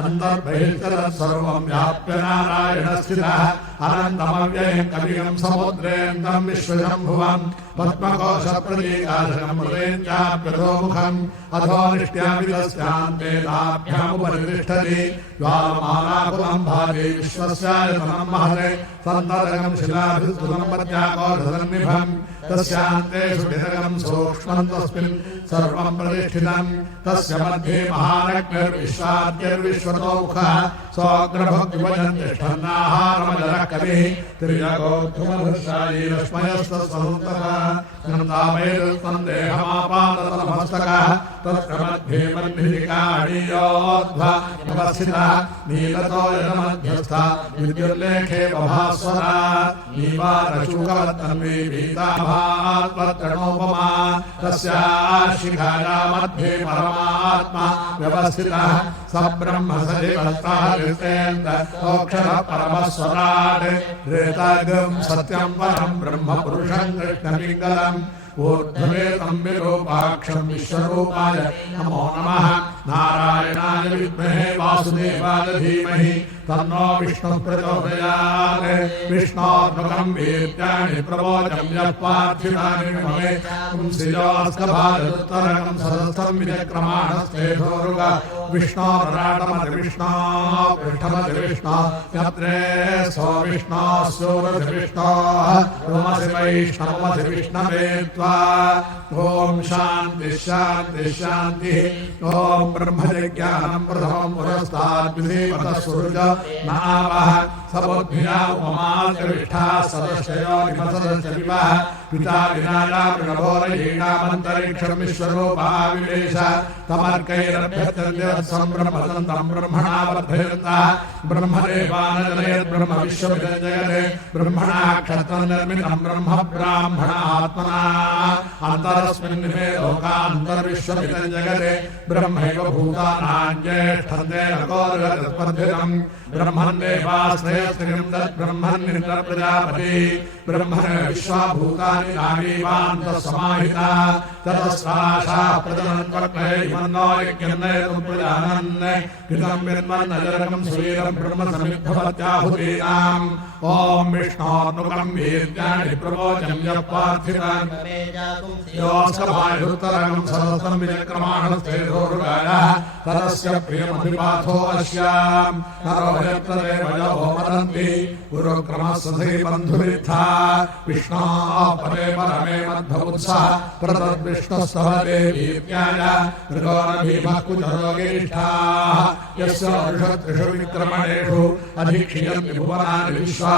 अन्तर्बहिस्तरः सर्वं व्याप्य नारायणः स्थितः अनन्तमव्ययं कविं समुद्रेन्दं विश्वशम्भुवं पद्मकोशप्रतीकाशनं हृदयञ्चाप्यधोमुखम् अधोनिष्ट्यामिदस्यान्ते ताभ्यामुपरितिष्ठति ज्वालमालाकुलं भागे विश्वस्यायतनं महते सन्तरगं शिलाभिस्तुतं पद्याकोशसन्निभम् तस्यान्ते सुविधगं सूक्ष्मं तस्मिन् सर्वं प्रतिष्ठितं तस्य मध्ये महानग्निर्विश्वाद्यर्विश्वतो मुखः सोऽग्रभोग्विभजन् तिष्ठन्नाहारमजरः कविः तिर्यगोद्धुमधृशायी लक्ष्मयस्तस्वन्तः नन्दामेरुत्वं देहमापादतलमस्तकः तत्र मध्ये बन्धिकाणीयोद्ध्वा उपस्थितः नीलतो यदमध्यस्था विद्युल्लेखे बभास्वरा नीवारशुकवत्तन्वी भीताभात्वत्रणोपमा तस्याः शिखाया मध्ये परमात्मा व्यवस्थितः स ब्रह्म सदेवस्तः ऋतेन्द्रोऽक्षरः परमस्वराट् ऋतगं सत्यं परं ब्रह्म पुरुषं कृष्णपिङ्गलम् ऊर्ध्वेतं विरूपाक्षं विश्वरूपाय नमो नमः नारायणाय कृष्णाय विद्महे वासुदेवाय धीमहि तन्नो विष्णुः प्रचोदयात् विष्णोर्मुखं वीर्याणि प्रवोचं यः पार्थिवानि भवे पुंसिजोऽस्कभारतुत्तरकं सदस्थं विचक्रमाणस्तेधोरुग विष्णोर्राटमधिविष्णो पृष्ठमधिविष्णो यत्रे सो विष्णो सूरधिविष्णो रोमसि वैष्णवमधिविष्णवे त्वा ॐ शान्तिः शान्तिः शान्तिः ॐ ब्रह्मजज्ञानं प्रथमं पुरस्तात् विधिवतः सुरुज नावः सबोद्भ्या उपमाचविष्ठा सदशयो निमसदशविवः पिता विनाया मृगभोरयीणामन्तरिक्षं विश्वरूपाविवेश तमर्कैरभ्यर्थं ब्रह्मतन्त्रं ब्रह्मणा वर्धयन्तः ब्रह्मदेवानजनयत् ब्रह्म विश्वविजयते ब्रह्मणा क्षत्रं निर्मितं ब्रह्म ब्राह्मणात्मना अन्तरस्मिन् निमे लोकान्तर्विश्वविजयते ब्रह्मैव भूतानाञ्ज्येष्ठन्तेन कौरवस्पर्धितं ब्रह्मन् देवाश्रयस्त्रिं तद्ब्रह्मन्निन्द्र प्रजापति ब्रह्मण विश्वभूतानि नामीवान्तसमाहिता ततस्राशा प्रजनन्त्वक्लैमन्नो यज्ञन्नेतुं प्रजानन् कृतं विन्मन्नजरकं श्रीरं ब्रह्मसमिद्धवत्याहुतीनाम् ॐ विष्णोर्नुकं वीर्याणि प्रवोचं यः पार्थिवान् योऽस्कभायुत्तरकं सदस्थं विचक्रमाणस्तेधोरुगायः ततस्य प्रियमभिपाथो अस्याम् नरो यत्र देवयो वदन्ति गुरुक्रमस्सधि बन्धुरित्था विष्णोः परे परमे मध्वोत्सः प्रतद्विष्णुस्तवते वीर्याय मृगोरभीमः कुजरोगेष्ठाः यस्य वर्षत्रिषु विक्रमणेषु अधिक्षीयन्ति भुवनानि विश्वा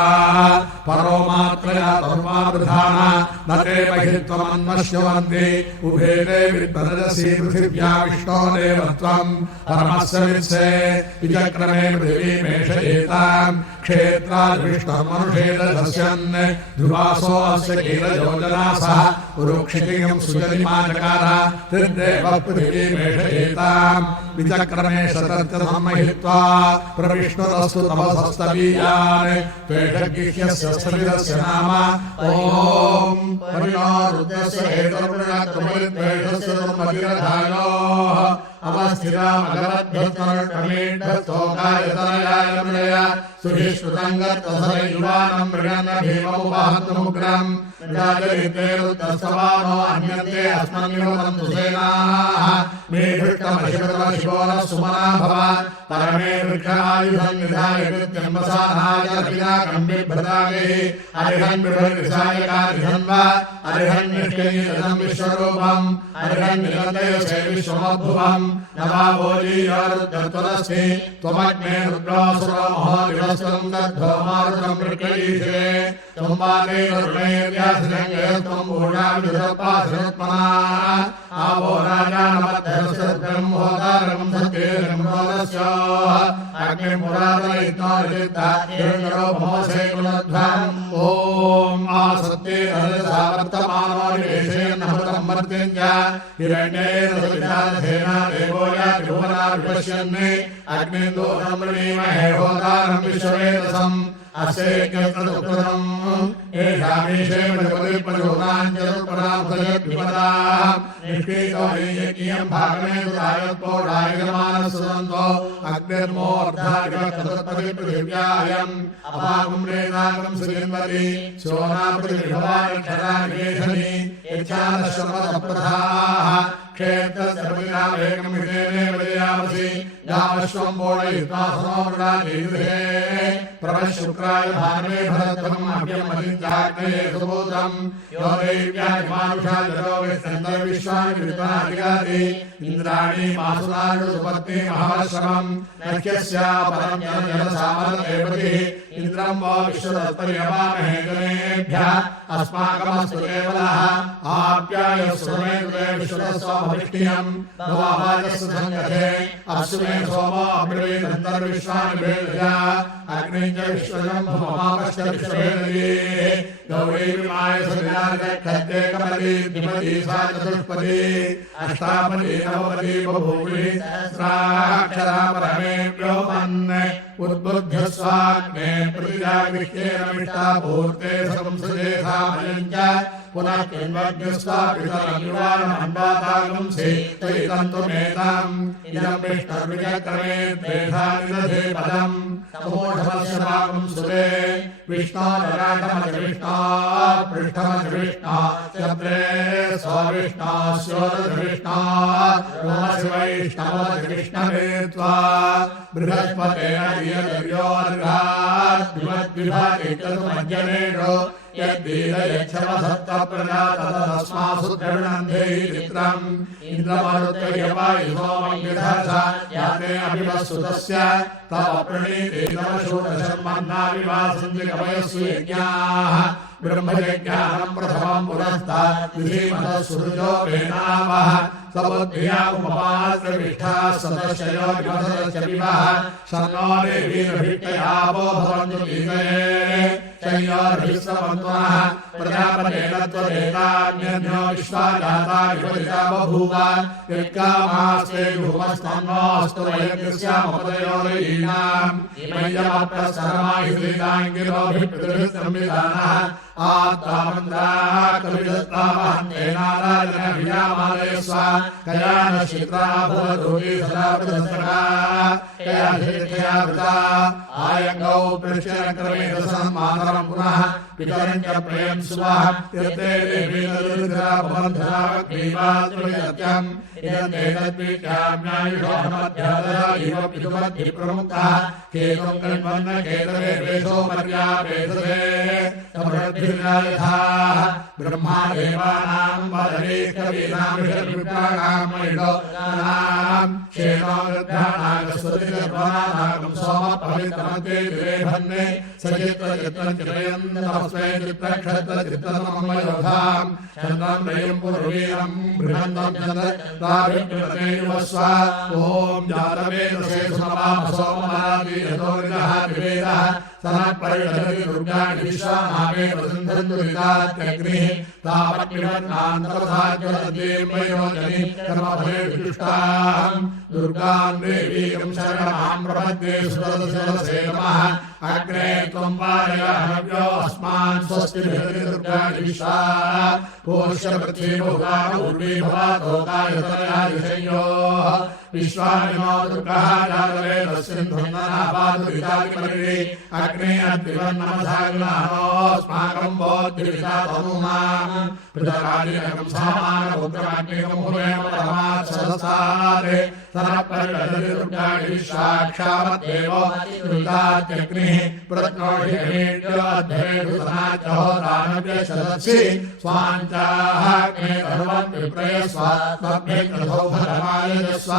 परो मात्रया धर्मावृधान न ते बहिर्त्वमन्वश्यवन्ति उभे ते विद्वदसि पृथिव्या विष्णो देवत्वं परमस्य वित्से विचक्रमे पृथिवीमेषयेताम् क्षेत्राद्विष्णुर्मनुषेदस्यन् ध्रुवासो अस्य कीलयोजनासः उरुक्षितिं सुजनिमाचकार तद्देवः पृथिवीमेषयेताम् विचक्रमे शतर्त्यधर्महित्वा प्रविष्णुरस्तु तपसस्तवीयान् त्वेषगिह्यस्य स्थविरस्य नाम ॐ परिणो रुद्रस्य हेतुर्वृणत्वमरिद्वेषस्य दुर्मतिरधायोः अवस्थिरामगरद्भ्यस्तोकायतनयाय सुहिश्रुतङ्गत्वसर युवानं मृगन्न भीममुपहन्तमुग्रम् मृगाजरिते रुद्रस्तवानो अन्यन्ते अस्मन्योवन्तु सेनाः मे भृष्टमशिवतमशिवो नः सुमना भव परमे वृक्षायुधं निधाय कृत्यम्बसानाय पिनाकं बिभ्रदाभिः अरिहं बिभ्रदिशायकारिहं वा अरिहं निष्कैयदं विश्वरूपम् अरिहं निरतयसे विश्वमद्भुवम् नवावोजीयोरुद्रत्वदस्ति त्वमग्ने रुद्रोऽसुरो महोदिवस्तं दद्धो मारुतं वृक्षैषे त्वम्बादे रुणैर्यासृङ्गयस्त्वं पूर्णाविदुरपासृत्मना आवो राजानमध्यस्य ब्रह्मोदारं सत्येर्मोदस्योः अग्निमुरादयित्वा हिरण्यो भवसे कुलध्वम् ॐ आसत्ये हरसावर्तमानो निवेशेन हृतं मर्त्यञ्च हिरण्यैर्विचारधेना देवो याति भुवना विपश्यन्ने अग्निन्दोषं वृणीमहे होतारं विश्ववेदसम् अस्येकम् एषामीशे प्रचोदाञ्जलपरामुखयद्विपदाः निष्कृतो यज्ञं भागमे सुदायत्पोढायमानसुदन्तो अग्निर्मोर्धारिवत्तत्परिपृथिव्यायम् अपाकुम्रेणाकं श्रीन्वति शोनापृथिभवाक्षरानिवेशनि यच्छानश्वमदप्रथाः क्षेत्रस्य विजयामसि गावश्वं बोधयित्वा समोर्णाजीविषे प्रभशुक्राय भानवे भरतम् अभ्यमदित्याग्नये सुबोधम् यो देव्यानि मानुषा जरो विश्वानि विद्वाधिगाति इन्द्राणि मासुनानि सुपत्नि महाश्रमम् नख्यस्या परं जलसामरदेवतिः इन्द्रं वो विश्वदत्पर्यवामहे जनेभ्यः अस्माकमस्तु केवलः आप्यायस्व मे कृते विश्वदस्वभविष्टियम् नवावाजस्य सङ्गते अस्तु मे सोमो अब्रवीदन्तर्विश्वानि वेदया अग्निं च विश्वजं भुवमापश्च विश्ववेदये गौरी विमाय सन्यादिखद्ये कमली द्विपदी सा चतुष्पदी अष्टापदी नवपदी बभूवि सहस्राक्षरा परमे व्योमन् उद्बुद्ध्यस्वाग्ने प्रतिजागृह्येन मिष्टा भूर्ते संसृजे सामयं च पुनः किन्वग्निस्वा पितरमिवानमन्वातागुंसि तैतन्तुमेताम् इदं विष्णुर्विचक्रमे त्रेधानि दधे पदम् समोढवस्यवागुं सुरे विष्णोरराटमधिविष्णो पृष्ठमधिविष्णो चन्द्रे स्वविष्णोस्योरधिविष्णो रोमशिवैष्णवधिविष्णवे त्वा बृहस्पतेन दियद्विभागेतुमज्जनेषु यद्दीरयच्छवसत्तप्रजातस्मासु द्रविणन्धे चित्रम् इन्द्रमरुत्तयवायुसोमङ्गिधसा याते अभिवस्तुतस्य तव प्रणीते तव षोडशन्मन्नाविवासन्ति कवयस्सु यज्ञाः ब्रह्मयज्ञानम् प्रथमम् पुरस्तात् विधीमतः वेनावः समुद्धिया उपमात्रविष्ठाः सदस्ययो विमसदश्चविवः शन्नो देवीरभिष्टयावो भवन्तु वीतये शय्योर्भिस्सवन्त्वः प्रजापतेन त्वदेतान्यन्यो विश्वा जाता विपदिता बभूव यत्कामास्ते भुवस्तन्नोऽस्तु वयज्ञस्यामपदयोरयीणाम् इमय्यमप्रसरमायुधीताङ्गिरोभिपितृभिस्संविधानः आत्तामन्दाः कविदत्तामहन्तेनाराजनभियामालयस्व कयानशित्रा भवधूली सदावृतसका कयाधिष्ठयावृता आयङ्गौ प्रश्यक्रमेदसन्मातरम् पुनः पितरम् च प्रेम सुवः यत्ते देवीनरुद्रा भवन्धरावग्रीवात्मविदत्यम् इदम् एतद्विज्ञाम्यायुषोऽहमध्यादय इव पितुमद्भिप्रमुक्तः केतुम् कण्वन्न केतवे वेषो मर्यापेतसे समृद्धिर्यायथाः ब्रह्मा देवानाम् वदने कवीनाम् ऋषभिप्राणाम् महिषोनाम् क्षेनो वृद्धानागस्वतिर्वानागम् सोम पवित्रमते दिरेभन्ने सचित्रचित्रचित्रयन् नमस्मै चित्रक्षत्रचित्रममयोधाम् चन्द्रम् रयम् पूर्वीरम् बृहन्तम् चन्द्रताभिप्रणते युवस्व ॐ जातवेदसे सुमवामसोमहादि यतोरिदः विवेदः सनः परिषदति दुर्गाणि विश्वामावे वसन्धन्तु विदात्यग्निः तावत्पिबन्नान्तरसाज्वलदेवयोजनि कर्मफले विदुष्टाम् दुर्गाम् देवीम् शरणमाम् प्रपद्ये सुरदशरसे नमः अग्रे त्वम् वारयाहव्यो अस्मान् स्वस्तिभिरति दुर्गाणि विश्वा पोष्यपृथ्वीभुगा पूर्वी भवातोकायतनयादिशयोः विश्वामिनो दुर्गः जातवेदस्सिन्धुर्ननापादुरितादिपरिणि अग्ने अद्विवन्नमसाग्नानोऽस्माकम् बोद्धिविषातनूनाम् पृथरादिनकम् सामानपुत्रमग्निकम् भुवेम परमात् सदसारे सनः परिषदति दुर्गाणि विश्वाक्षामद्देवो दुर्गात्यग्निः प्रत्नोषिमेभ्यो अध्वेषु सनाचहो दानव्यशदसि स्वाञ्चाः अग्ने धर्मम् विप्रयस्व त्वभ्यग्रथो भरमायजस्व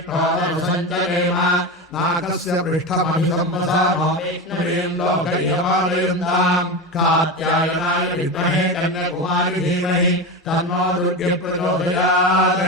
गोभिद्युष्टमयोषित्तन्तरेन्द्रविष्णोरनुसञ्चरेम नागस्य पृष्ठमभिसंवसामो विष्णुरीम् लोकयमालयन्ताम् कात्यायनाय विद्महे कन्याकुमारी धीमहि तन्नो दुर्गे प्रचोदयात्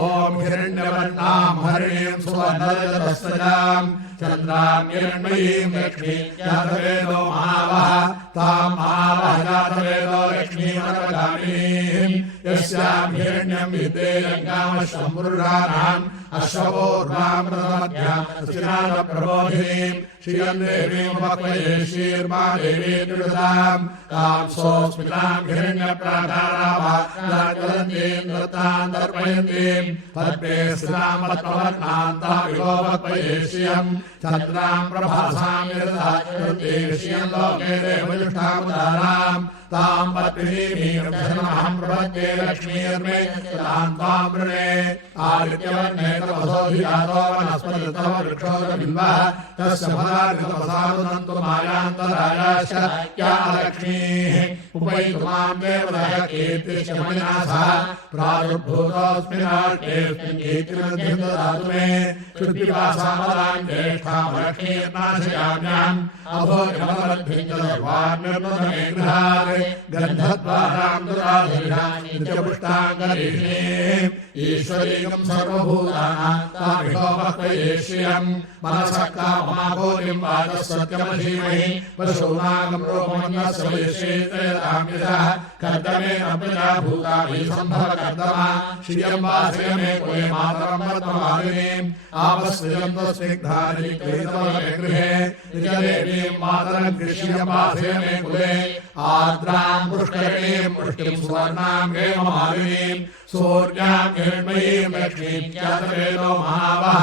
ॐ हिरण्यवर्णाम् हरिणीम् सुवर्णरजतस्रजाम् चन्द्राम् हिरण्मयीम् लक्ष्मीम् जातवेदो महावः ताम् महावः जातवेदो लक्ष्मीमनवगामिनीम् यस्याम् हिरण्यम् विद्येयङ्गामश्वम्बुरुषाणाम् अश्ववोर्वामृतमध्याम् अस्तिनादप्रबोधिनीम् श्रियम् देवीम् वक्वये शीर्मा देवी दुर्गताम् ताम् सोऽस्मिताम् हिरण्यप्राकारावाज्वलन्तीम् दत्ताम् दर्पयन्तीम् पद्मे स्थिताम् पद्मवर्णान्ताम् इवो वक्वये श्रियम् चन्द्राम् प्रभासाम् यदधाम् श्रियम् लोके देवजुष्टामुदाराम् ताम् पद्मिनीम् शरणमहम् प्रपद्ये लक्ष्मीर्मे ताम् त्वाम् वृणे आदित्यवर्णे तपसोऽधिजातो वनस्पतितः वृक्षोदबिम्बः तस्य फलार्घतपसारुदन्तु मायान्तरायाश्च या लक्ष्मीः उपैतु माम् देवदः कीर्तिश्चमनिनाथः प्रादुर्भूतोऽस्मिन् कीर्तिमध्यम् ददातु मे श्रुतिवासामदाम् ज्येष्ठाम् लक्ष्मीर्नाशयाम्याम् अभोजमलब्धिम् च सर्वान्निर्ममे गृहात् गन्धद्वाराम् दुराधीनाम् नित्यपुष्टाङ्गरीषीम् ईश्वरीयम् सर्वभूतानाम् तामिहोपक्वये श्रियम् मनसः काममाभूरिम् वाचः सत्यमधीमहि पशूनागम् रूपमन्नस्य वैश्वेतयता यशः कर्दमेन प्रजा भूताभिः सम्भव कर्दमा श्रियं वासय मे कुले मातरं वर्तमालिनीम् आपस्सृजन्तो स्निग्धानि क्लेदवमे गृहे निजदेवीं मातरं गृह्यं वासय मे कुले आर्द्रां पुष्करीं पुष्टिं सुवर्णां हेममालिनीं सूर्यां हिरण्मयीं लक्ष्मीं ज्ञातवेदो महावः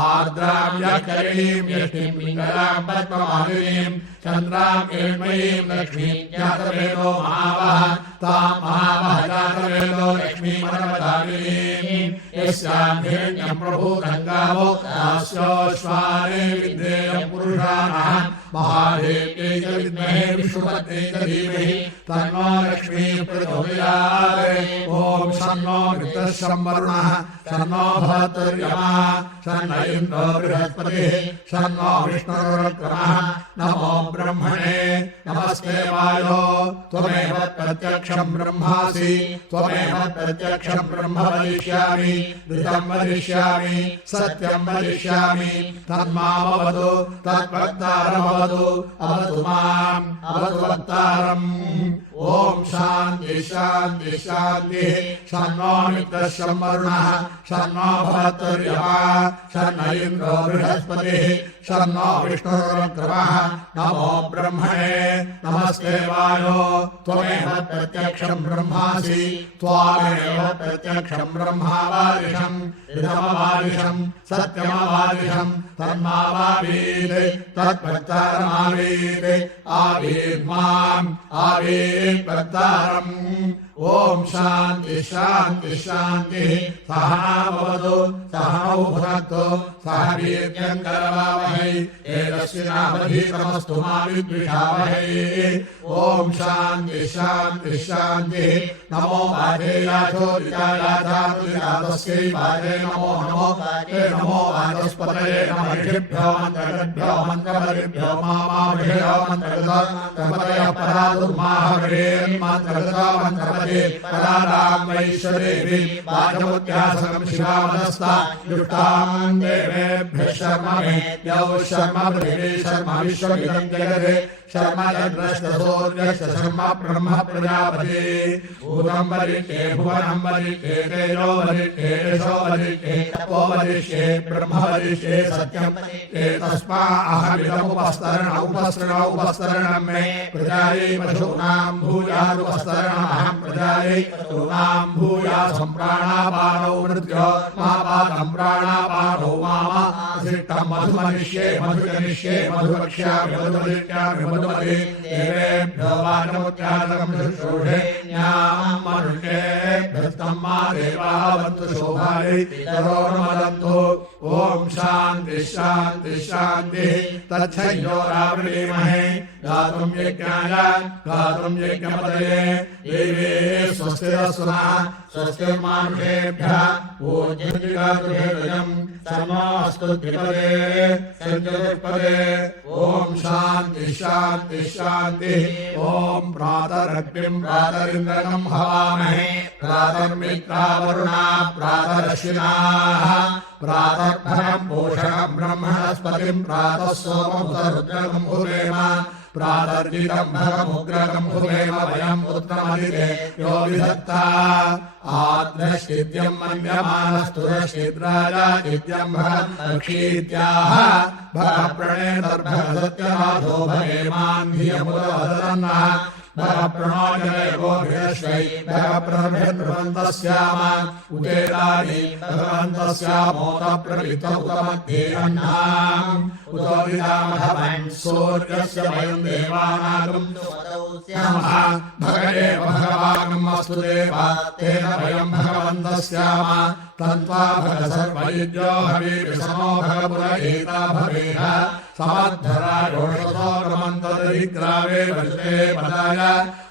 आर्द्रां यक्षरीं यष्टिं पिङ्गलां पद्ममालिनीं चन्द्रां हिरण्मयीं लक्ष्मीं ज्ञातवेदो महावः तां महावः ज्ञातवेदो लक्ष्मीमनवधारिणीं यस्यां हिरण्यं प्रभूतङ्गावो दास्योश्वाने विद्येयं पुरुषाणां महादेव्यै च विद्महे विष्णुपत्न्यै च धीमहि तन्नो लक्ष्मीः प्रचोदयात् ॐ शन्नो मित्रः शं वरुणः शन्नो भवतुर्यमा शन्न इन्द्रो बृहस्पतिः शन्नो विष्णुरुक्रमः नमो ब्रह्मणे नमस्ते वायो त्वमेव प्रत्यक्षं ब्रह्मासि त्वमेव प्रत्यक्षं ब्रह्म वदिष्यामि ऋतं वदिष्यामि सत्यं वदिष्यामि तन्मामवतु तद्वक्तारमवतु अवतु माम् अवतु वक्तारम् ॐ शान्ति शान्ति शान्तिः शन्नो मित्रः शं वरुणः शन्नो भवतुर्यमा शन्न इन्द्रो बृहस्पतिः शन्नो विष्णुरुक्रमः नमो ब्रह्मणे नमस्ते वायो त्वमेव प्रत्यक्षं ब्रह्मासि त्वामेव प्रत्यक्षं ब्रह्मावादिशं ऋतमवादिशं सत्यमवादिशं तन्मावावीत् तद्भक्तारमावीत् आवीर्माम् आवीत् भक्तारम् ॐ शान्ति शान्ति शान्तिः सहनाववतु सहनौ भुनक्तु सह वीर्यं करवावहै तेजस्विनावधीतमस्तु मा विद्विषावहै ॐ शान्ति शान्ति शान्तिः नमो वाजेयाचोदितायाचातुर्यातस्यै वाजे नमो नमो नमो वाचस्पतये नमः ऋषिभ्यो मन्त्रगद्भ्यो मन्त्रपदिभ्यो मामाभिषयो मन्त्रगतः परादुर्माहवेन्मन्त्रगतो मन्त्रपदे परारां वैश्वदेवी वाचमुद्यासकं शिवामनस्ता दुष्टां देवेभ्यः शर्म मे यौ शर्म पृथिवी शर्म विश्वमिदं जगते शर्म यद्रष्टसूर्यश्च शर्म ब्रह्म प्रजापति भूतं वरिष्ठे भुवनं वरिष्ठे तेजो वरिष्ठे यशो वरिष्ठे तपो वरिष्ठे ब्रह्म वरिष्ठे सत्यं तस्मा अहमिदमुपस्तरणं मे प्रजायै पशूनां भूयादुपस्तरणमहं प्रजायै पशूनां भूयासं प्राणापानौ मृत्यो महापातं प्राणापानौ मामा अशिष्टं मधुमनिष्ये मधुजनिष्ये मधुवक्ष्यामि मधुवदिष्यामि मधुमदे देवेभ्यो वाचमुद्यासकं शुश्रूषे न्यां मनुष्येभ्यस्तं मा देवाः वन्तु शोभायै तरोर्मदन्तु ॐ शान्ति शान्ति शान्तिः तच्छयोरावृणीमहे गातुं यज्ञाय गातुं यज्ञपतये देवे स्वस्तिरस्वनः स्वस्तिर्मानुषेभ्यः पूज्यं सर्वोऽस्तु द्विपदे सञ्चतुष्पदे ॐ शान्ति शान्ति शान्तिः ॐ प्रातरग्निं प्रातरिन्द्रं हवामहे प्रातर्मित्रा वरुणा प्रातरश्विनाः प्रातर्भरं पोषकं ब्रह्मणस्पतिं प्रातः सोममुतरुद्रं हुवेम प्रातर्जितं भगमुग्रकं हुवेम वयं पुत्रमदिते यो विधत्ता आद्रश्चिद्यं मन्यमानस्तुरश्चिद्राजाचिद्यं भगक्षीत्याह भगप्रणेतर्भगसत्यनाथो भगेमान्धियमुदवदन्नः भगप्रणोजने गोभिरश्वै भगप्रभृन्वन्तस्याम उदेदानि भगवन्तस्यामोदप्रवितौ तमध्ये अन्नाम् उतो विदामहवन् सूर्यस्य वयं देवानागं नमः भगवे भगवानमस्तु देवा तेन वयं भगवन्तस्याम तन्त्वा भग सर्वयज्ञो हविर्विषमो भगपुरगीता भवेह समद्धरा घोषतो रमन्तदरिग्रावे वजते पदाय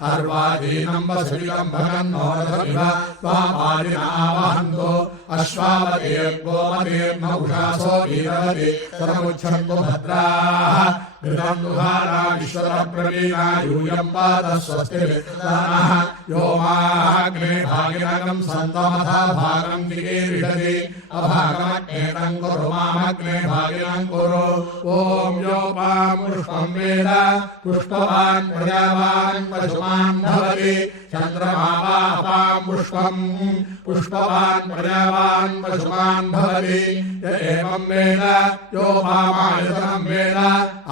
अर्वादीनं वसुरितं भगन्नोरथमिव त्वामादिनावहन्तो अश्वावतीर्गोमतीर्नौषासो वीरवति सर्वमुच्छन्तु भद्राः घृतं दुहारा विश्वरप्रवीणा यूयं पाद स्वस्तिर्विदानः यो माग्ने भागिनगं सन्तमथा भागं दिगीर्षति अभागमग्नेतं कुरु मामग्ने भागिनं कुरु ॐ योपां पुष्पं वेद पुष्पवान् प्रजावान् पशुमान् भवति चन्द्रमा वापां पुष्पं पुष्पवान् प्रजावान् पशुमान् भवति य एवं वेद योपामायतनं वेद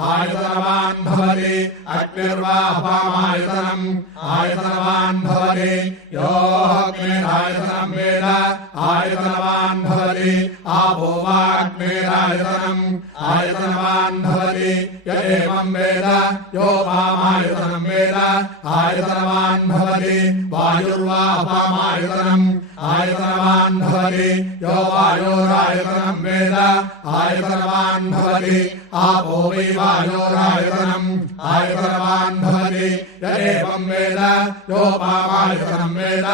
आयतनवान् भवति अग्निर्वापामायतनम् आयतनवान् भवति यो अग्निरायतनं वेद आयतनवान् भवति आपो वाग्निरायतनम् आयतनवान् भवति य एवं वेद योपामायतनं वेद आयतनवान् भवति वायुर्वापामायतनम् आयतनवान् भवति यो वायोरायतनं वेद आयतनवान् भवति आपो वै वायोरायतनम् आयतनवान् भवति य एवं वेद योपामायतनं वेद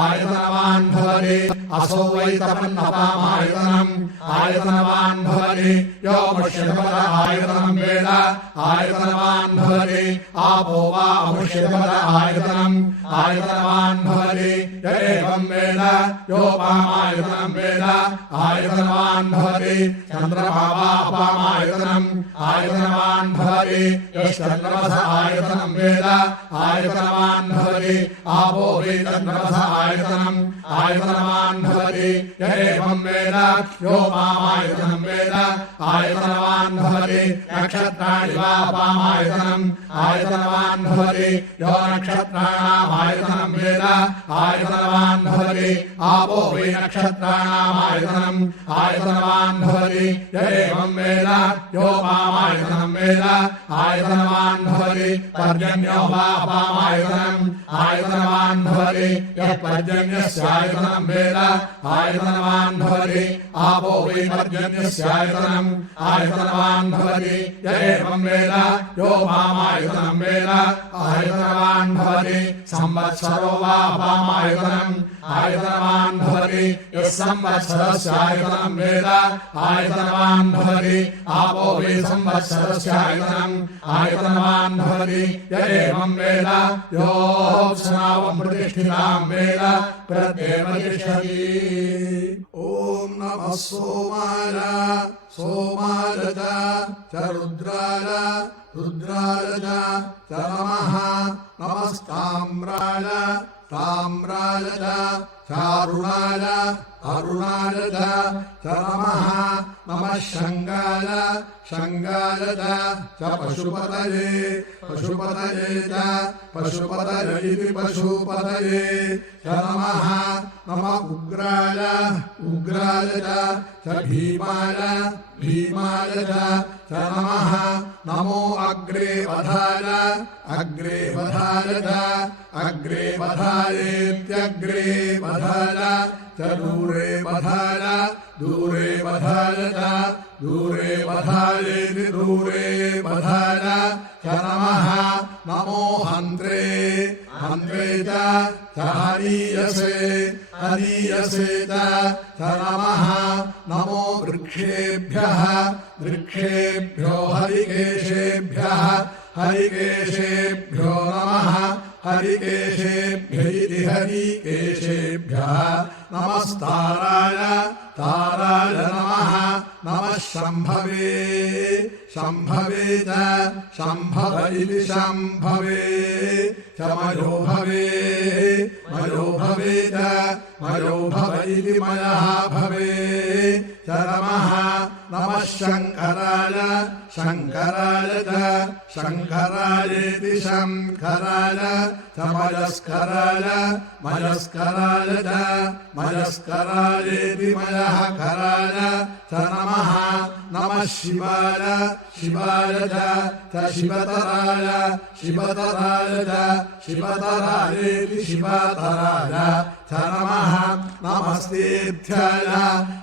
आयतनवान् भवति असो वै तपन्नपामायतनम् आयतनवान् भवति यो मुष्यपद आयतनं वेद आयतनवान् भवति आपो वा अमुष्यपद आयतनम् आयतनवान् भवति य एवं वेद योपामायतनं वेद आयतनवान् भवति चन्द्रमा वापामायतनम् आयतनवान् भवति यश्चन्द्रमस आयतनं वेद आयतनवान् भवति आपो वै चन्द्रमस आयतनम् आयतनवान् भवति य एवं वेद योपामायतनं वेद आयतनवान् भवति नक्षत्राणि वापामायतनम् आयतनवान् भवति यो नक्षत्राणामायतनं वेद आयतनवान् भवति आपो वै नक्षत्राणामायतनम् आयतनवान् भवति य एवं वेद योपामायतनं वेद आयतनवान् भवति पर्जन्यो वापामायतनम् आयतनवान् भवति यः पर्जन्यस्यायतनं वेद आयतनवान् भवति आपो वै पर्जन्यस्यायतनम् आयतनवान् भवति य एवं वेद योपामायतनं वेद आयतनवान् भवति संवत्सरो वापामायतनम् आयतनवान् भवति यः संवत्सरस्यायतनं वेद आयतनवान् भवति आपो वै संवत्सरस्यायतनम् आयतनवान् भवति य एवं वेद योऽप्सनावं प्रतिष्ठितां वेद प्रत्येव तिष्ठति ॐ नमः सोमाय सोमाय च रुद्राय रुद्राय च नमः नमस्ताम्राय ताम्राय चारुणाय अरुणाय च नमः नमः शङ्गाय शङ्गाय च पशुपतये पशुपतये च पशुपतये इति पशुपतये च नमः नमः उग्राय उग्राय च भीमाय भीमाय च नमः नमो अग्रे वधाय अग्रे वधाय च अग्रे वधायेत्यग्रे वधाय च दूरे वधाय दूरे वधाय च दूरे वधायेति दूरे वधाय च नमः नमो हन्त्रे हन्त्रे च हनीयसे हनीयसे च नमः नमो वृक्षेभ्यः वृक्षेभ्यो हरिकेशेभ्यः हरिकेशेभ्यो नमः हरिकेशेभ्य इति हरिकेशेभ्यः नमस्ताराय ताराय नमः नमः शम्भवे शम्भवे च शम्भव इति शम्भवे च मयो भवे मयो भवे च मयो भव इति मयः भवे च नमः नमः शङ्कराय शङ्कराय च शङ्करायेति शङ्कराय च मयस्कराय मयस्कराय च मयस्करायेति मयः कराय च नमः नमः शिवाय शिवाय च शिवतराय शिवतराय च शिवतरायेति शिवतराय च नमः नमस्तेथ्याय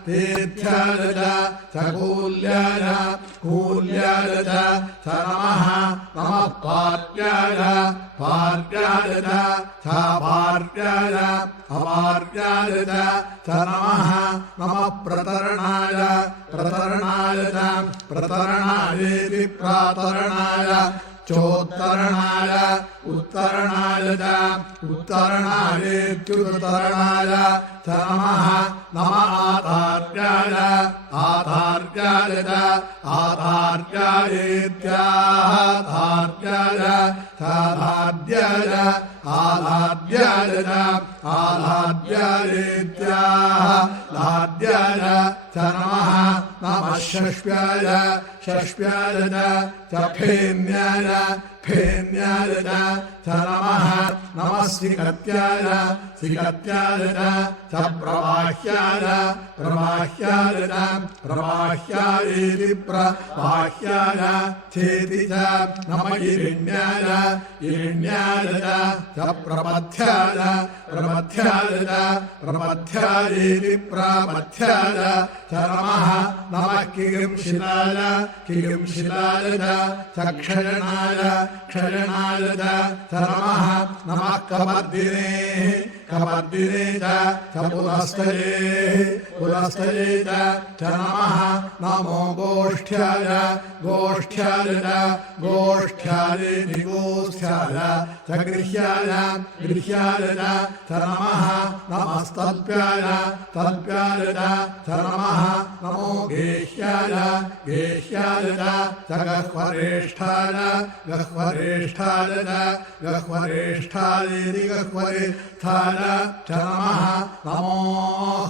तेथ्याय च कूल्याय कूल्याय च नमः नमः पार्याय पार्याय च पार्याय अपार्याय च नमः नमः प्रतरणाय प्रतरणाय च प्रतरणायेति प्रातरणाय चोत्तरणाय उत्तरणाय उत्तरणाय च उत्तरणायेत्युत्तरणाय च नमः नम आधार्याय आधार्याय च आधार्यायेत्याधार्याय चाधार्याय आधार्याय च आधार्यायेत्याधार्याय च नमः नमः षष्व्याय षष्व्याय च फेन्याय फेन्याय च नमः नमः सिकत्याय सिकत्याय च प्रवाह्याय प्रवाह्याय च प्रवाह्यायेति प्रवाह्याय चेति च नमः इरिण्याय इरिण्याय च प्रमथ्याय प्रमथ्याय च प्रमथ्यायेति प्रमथ्याय च नमः नमः किंशिलाय किंशिलाय च क्षयणाय क्षयणाय च नमः नमः कपर्दिने कपर्दिने च पुलस्तये पुलस्तये च नमः नमो गोष्ठ्याय गोष्ठ्याय गोष्ठ्यायेति गोष्ठ्याय च गृह्याय गृह्याय च नमः नमस्तल्प्याय तल्प्याय च नमः नमो गेह्याय गेह्याय च गह्वरेष्ठाय गह्वरेष्ठाय गह्वरेष्ठायेति गह्वरेष्ठाय च नमः नमो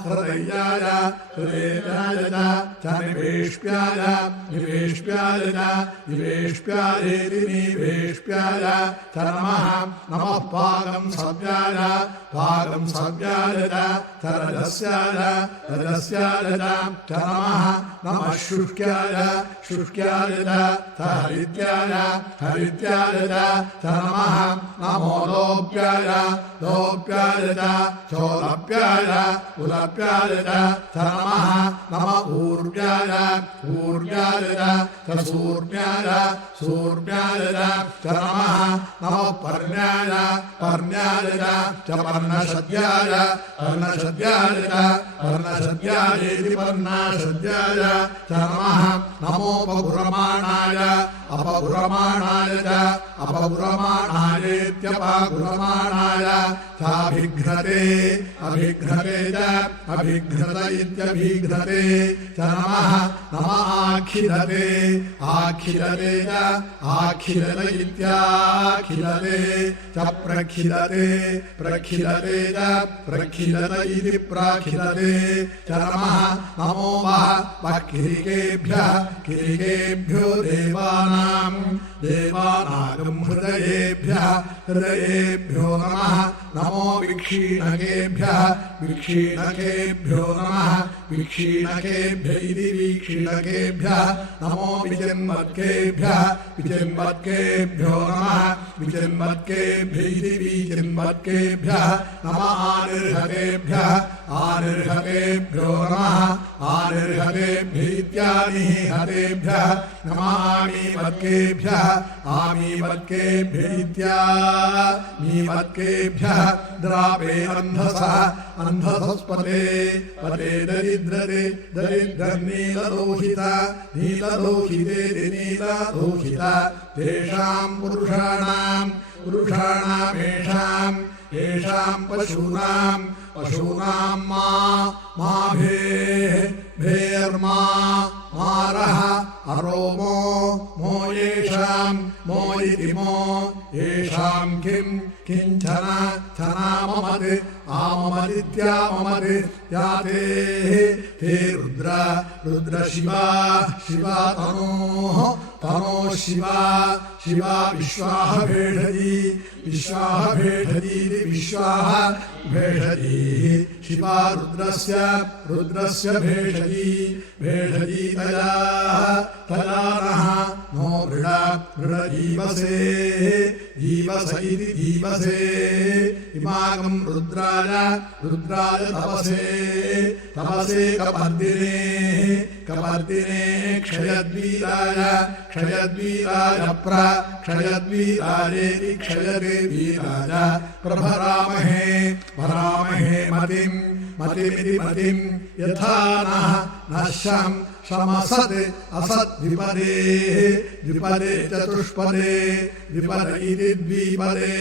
हृदयाय हृदयाय च निवेश्याय निवेश्याय निवेश्यायेति निवेश्याय च नमः नमः पागं सव्याय पागं सव्याय च रजस्याय रजस्याय च नमः नमः शुष्क्याय शुष्क्याय च हरिद्याय हरिद्याय च नमः नमो लोप्याय लोप्याय चोलप्याय उलप्याय च नमः नमः ऊर्व्याय ऊर्व्याय च सूर्व्याय सूर्व्याय च नमः नमः पर्ण्याय पर्ण्याय च पर्णशद्याय पर्णशद्याय पर्णशद्यायेति पर्णशद्याय च नमः नमोपगुरमाणाय अपगुरमाणाय च अपगुरमाणायेत्यपगुरमाणाय चाभिघ्नते अभिघ्नते च अभिघ्नत इत्यभिघ्नते च नमः नमः आखिलते आखिलते च आखिलत इत्याखिलते च प्रखिलते प्रखिलते च प्रखिलत इति प्रखिलते च नमः नमो वः किरीकेभ्यः किरीकेभ्यो देवानां देवानागं हृदयेभ्यः हृदयेभ्यो नमः नमो विक्षीणकेभ्यः विक्षीणकेभ्यो नमः विक्षीणकेभ्य इति विक्षीणकेभ्यः नमो विजन्मत्केभ्यः विजन्मत्केभ्यो नमः विजन्मत्केभ्य इति विजन्मत्केभ्यः नमः आनिर्हकेभ्यः आनिर्हकेभ्यो नमः आनिर्हकेभ्य इत्यानिर्हकेभ्यः नमः आमीवत्केभ्यः आमीवत्केभ्य इत्यामीवत्केभ्यः द्रापे अन्धसः अन्धसस्पते पते दरिद्रते दरिद्रनीललोहित नीललोहिते नीललोहित तेषां पुरुषाणां पुरुषाणामेषाम् येषां पशूनां पशूनां मा भेर्मा मारः अरोमो मो येषां मो इति मो येषां किं किञ्चन छनाममत् आममदित्याममत् याते ते रुद्र रुद्रशिवा शिवा तनोः तनोः शिवा शिवा विश्वाः भेषजी विश्वाः भेषजीति विश्वाः भेषजी शिवा रुद्रस्य रुद्रस्य भेषजी भेषजी तया तया नः नो मृड मृडजीवसे जीवस इति जीवसे इमागं रुद्राय रुद्राय तपसे तपसे कपर्दिने कपर्दिने क्षयद्वीराय क्षयद्वीराय क्षयद्वीरायेति क्षयते वीराय प्रभरामहे भरामहे मतिं मतिमिति मतिं यथा नः नश्यं शमसत् असद्विपदे द्विपदे चतुष्पदे द्विपद इति द्विपदे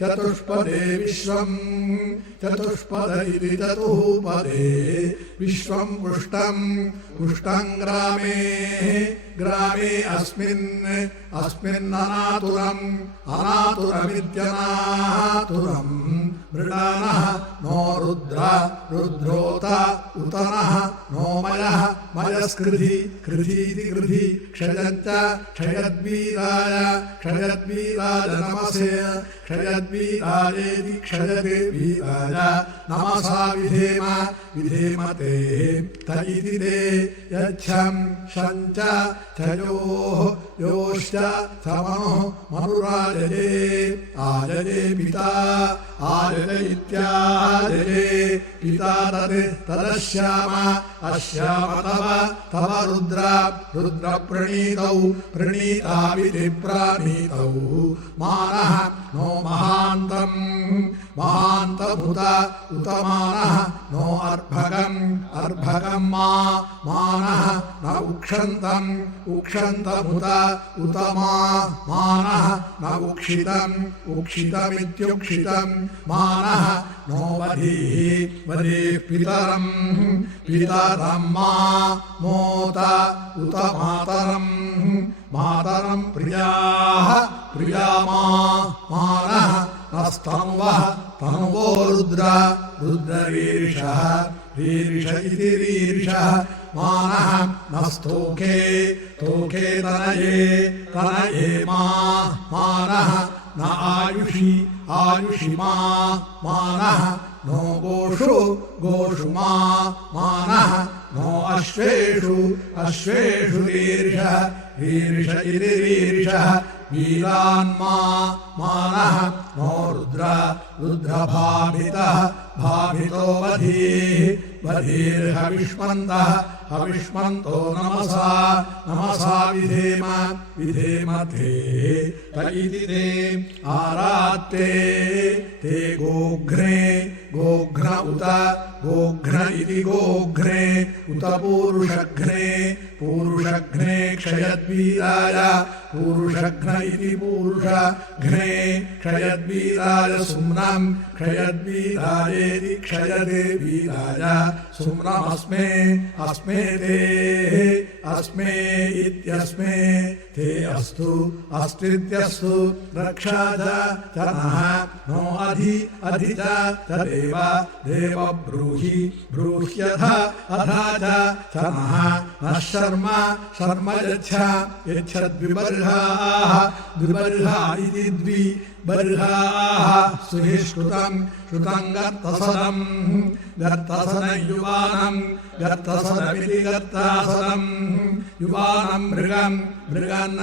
चतुष्पदे विश्वं चतुष्पद इति चतुःपदे विश्वं पुष्टं पुष्टं ग्रामे ग्रामे अस्मिन्ननातुरम् अनातुरमित्यनातुरम् मृडानः नो रुद्र रुद्रोत उतनः नो मयः मयस्कृधि कृधीति कृधि क्षयच्च क्षयद्वीराय नमसे क्षयद्वीरायेति क्षयते वीराय नमसा विधेम ते त इति ते यच्छं शञ्च चयोः योश्च समनोः मनुराजये आजये पिता आजये इत्याजये पिता तदश्याम अश्याम तव रुद्र प्रणीताविधिप्राणीतौ मानः नो महान्तभूत उत मानः नो अर्भकं मानः न उक्षन्तभूत उत मानः न उक्षितमित्युक्षितं मानः नो वधीः पितरं मोत उत मातरं प्रिया मानः नस्तनुवः तनुवो रुद्रवीरिषः रीरिष इति रीरिषः मानः नस्तोके तनये मानः न आयुषि मानः नो गोषु मानः नो अश्वेषु रीरिष इति रीरिषः वीरान्मानः नो रुद्रभाभितो हविष्मन्तो नमसा विधेम ते त इति ते आरात्ते ते गोघ्ने गोघ्न इति गोघ्ने उत पूरुषघ्ने क्षयद्वीराय पूरुषघ्न इति पूरुषघ्ने क्षयद्वीराय सुम्नं क्षयद्वीरायेति क्षयदे वीराय सुम्नमस्मे अस्मे इत्यस्मे ते अस्तित्यस्तु रक्षा च नः नो अधि च देव ब्रूह्यथ अधा च नः शर्म यच्छद्विबर्हाः इति द्विबर्हाः सुहिष्कृतं गर्तसनं गर्तसनमिति गर्तासनं युवानं मृगन्न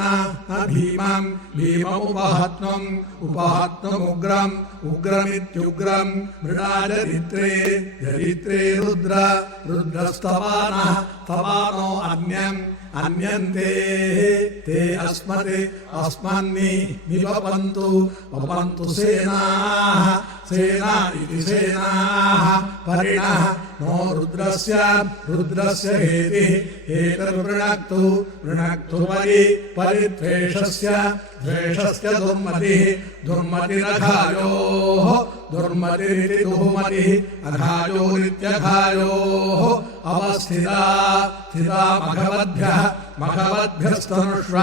भीममुपहत्नमुग्रमित्युग्रं मृडाचरित्रे रुद्रस्तवानः तवानो अन्यन्ते ते अस्मन्निवपन्तु सेना इति सेनाः परिणः नो रुद्रस्य हेतिर्वृणक्तु परिद्वेषस्य दुर्मतिरघायोः दुर्मतिरिति दुर्मतिः अघायोरित्यघायोः अवस्थिता मघवद्भ्यस्तनुष्व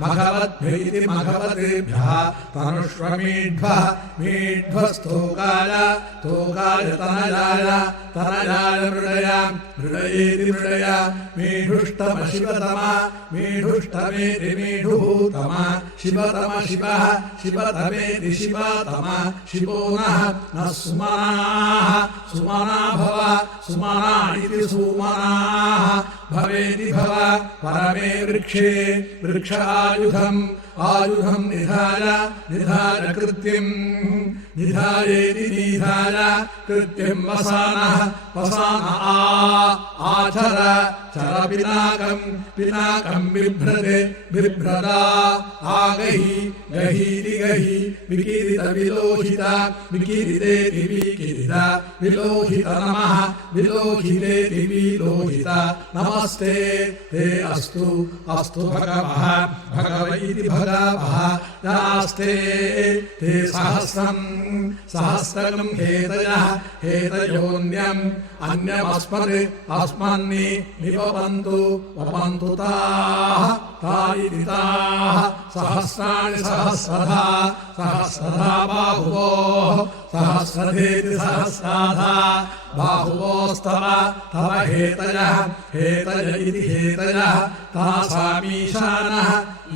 मघवद्भ्य इति मघवद्भ्यः तनुष्वमीढ्वस्तोकाय तनयाय मृडयेति मृडय मीढुष्टमेति मीढुतम शिवतम शिवतमेति शिवतम शिवो नः सुमना भव सुमना इति सुमनाः भवेति भव परमे वृक्ष आयुधं निधाय कृत्यं निधायेति निधाय कृत्यं वसान आचर चर पिनाकं बिभ्रते बिभ्रता आगहि गहीति गहि विकीरित विलोहिता विकीरितेति विकीरिता विलोहित नमः विलोहितेति विलोहिता नमस्ते ते अस्तु अस्तु भगवः भगव इति भगवः नास्ते ते सहस्रं सहस्रं हेतयः हेतयोऽन्यम् अन्यमस्मत् अस्मन्नि निवपन्तु वपन्तु ताः ता इति ताः सहस्राणि सहस्रधा सहस्रधा बाहुवोः सहस्रधेति सहस्राधा बाहुवोस्तव तव हेतयः हेतय इति हेतयः तासामीशानः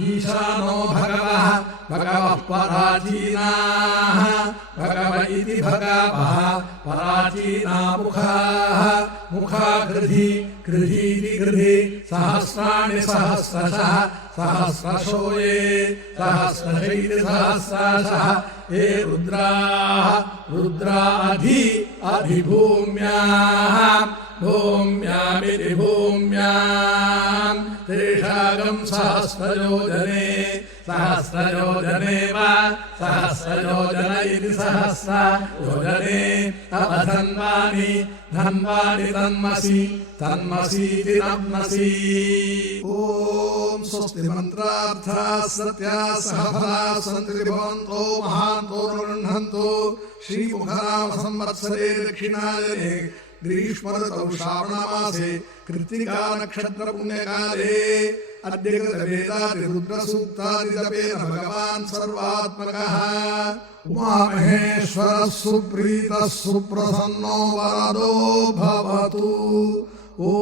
ईशानो भगवः भगवः पराचीनाः भगव इति भगवः पराचीना मुखाः मुखा गृधी गृहीति गृधी सहस्राणि सहस्रशः सहस्रशो ये सहस्रशैति सहस्रशः ये रुद्राः रुद्रा अधिभूम्याः भूम्यामिति भूम्यां तेषागं सहस्रयोजने सहस्रयोजने वा सहस्रयोजन इति सहस्रयोजने अवधन्वानि धन्वानि तन्मसि तन्मसीति नम्नसि ॐ स्वस्ति मंत्रार्थाः सत्याः सहफलाः सन्तु भवन्तो महान्तो गृह्णन्तु श्रीमुखनाम संवत्सरे दक्षिणायने ग्रीष्म ऋतौ श्रावणमासे कृत्तिका नक्षत्र पुण्यकाले अद्य वेदादि रुद्र सूक्तादि जपेन भगवान् सर्वात्मकः उमामहेश्वरः सुप्रीतः सुप्रसन्नो वरदो भवतु ॐ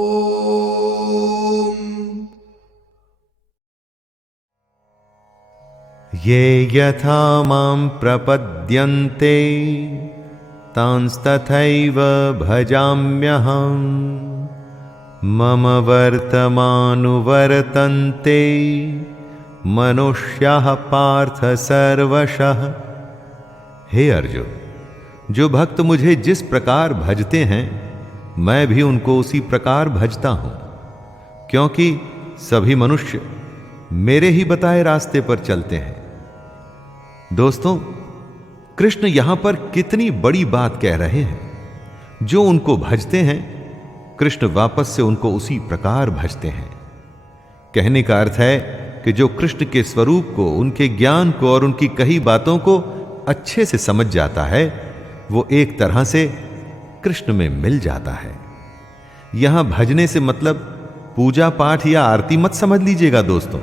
ये यथा मां प्रपद्यन्ते तांस्तथैव भजाम्यहम् मम वर्तमानुवर्तन्ते मनुष्याः पार्थ सर्वशः। हे अर्जुन, जो भक्त मुझे जिस प्रकार भजते हैं मैं भी उनको उसी प्रकार भजता हूं, क्योंकि सभी मनुष्य मेरे ही बताए रास्ते पर चलते हैं। दोस्तों, कृष्ण यहां पर कितनी बड़ी बात कह रहे हैं। जो उनको भजते हैं कृष्ण वापस से उनको उसी प्रकार भजते हैं। कहने का अर्थ है कि जो कृष्ण के स्वरूप को, उनके ज्ञान को और उनकी कही बातों को अच्छे से समझ जाता है वो एक तरह से कृष्ण में मिल जाता है। यहां भजने से मतलब पूजा पाठ या आरती मत समझ लीजिएगा दोस्तों।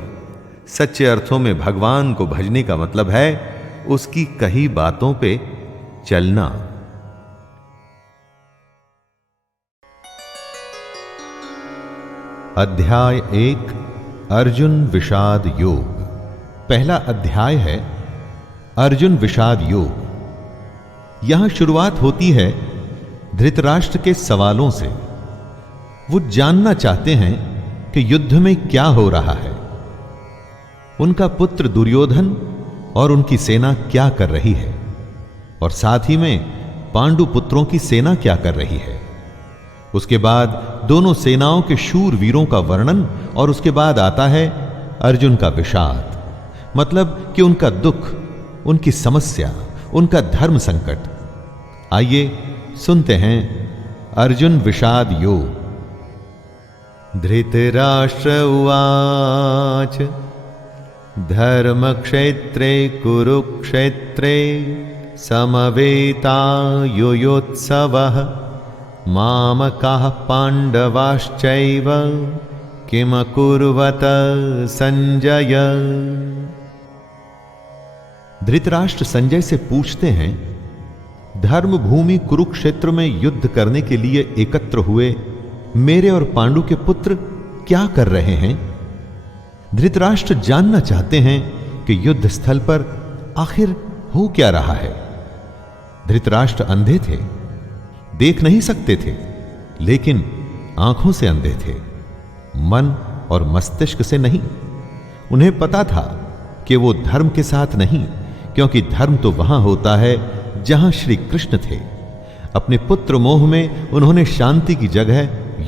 सच्चे अर्थों में भगवान को भजने का मतलब है उसकी कही बातों पे चलना। अध्याय 1 अर्जुन विषाद योग। पहला अध्याय है अर्जुन विषाद योग। यहां शुरुआत होती है धृतराष्ट्र के सवालों से। वो जानना चाहते हैं कि युद्ध में क्या हो रहा है, उनका पुत्र दुर्योधन और उनकी सेना क्या कर रही है, और साथ ही में पांडु पुत्रों की सेना क्या कर रही है। उसके बाद दोनों सेनाओं के शूर वीरों का वर्णन, और उसके बाद आता है अर्जुन का विषाद, मतलब कि उनका दुख, उनकी समस्या, उनका धर्म संकट। आइए सुनते हैं अर्जुन विषाद योग। धृतराष्ट्र उवाच धर्मक्षेत्रे कुरुक्षेत्रे समवेतायुयोत्सवः मामकाः पाण्डवाश्चैव किमकुर्वत संजय। धृतराष्ट्र संजय से पूछते हैं, धर्म भूमि कुरुक्षेत्र में युद्ध करने के लिए एकत्र हुए मेरे और पांडु के पुत्र क्या कर रहे हैं। धृतराष्ट्र जानना चाहते हैं कि युद्ध स्थल पर आखिर हो क्या रहा है। धृतराष्ट्र अंधे थे, देख नहीं सकते थे, लेकिन आंखों से अंधे थे, मन और मस्तिष्क से नहीं। उन्हें पता था कि वो धर्म के साथ नहीं, क्योंकि धर्म तो वहां होता है जहां श्री कृष्ण थे। अपने पुत्र मोह में उन्होंने शांति की जगह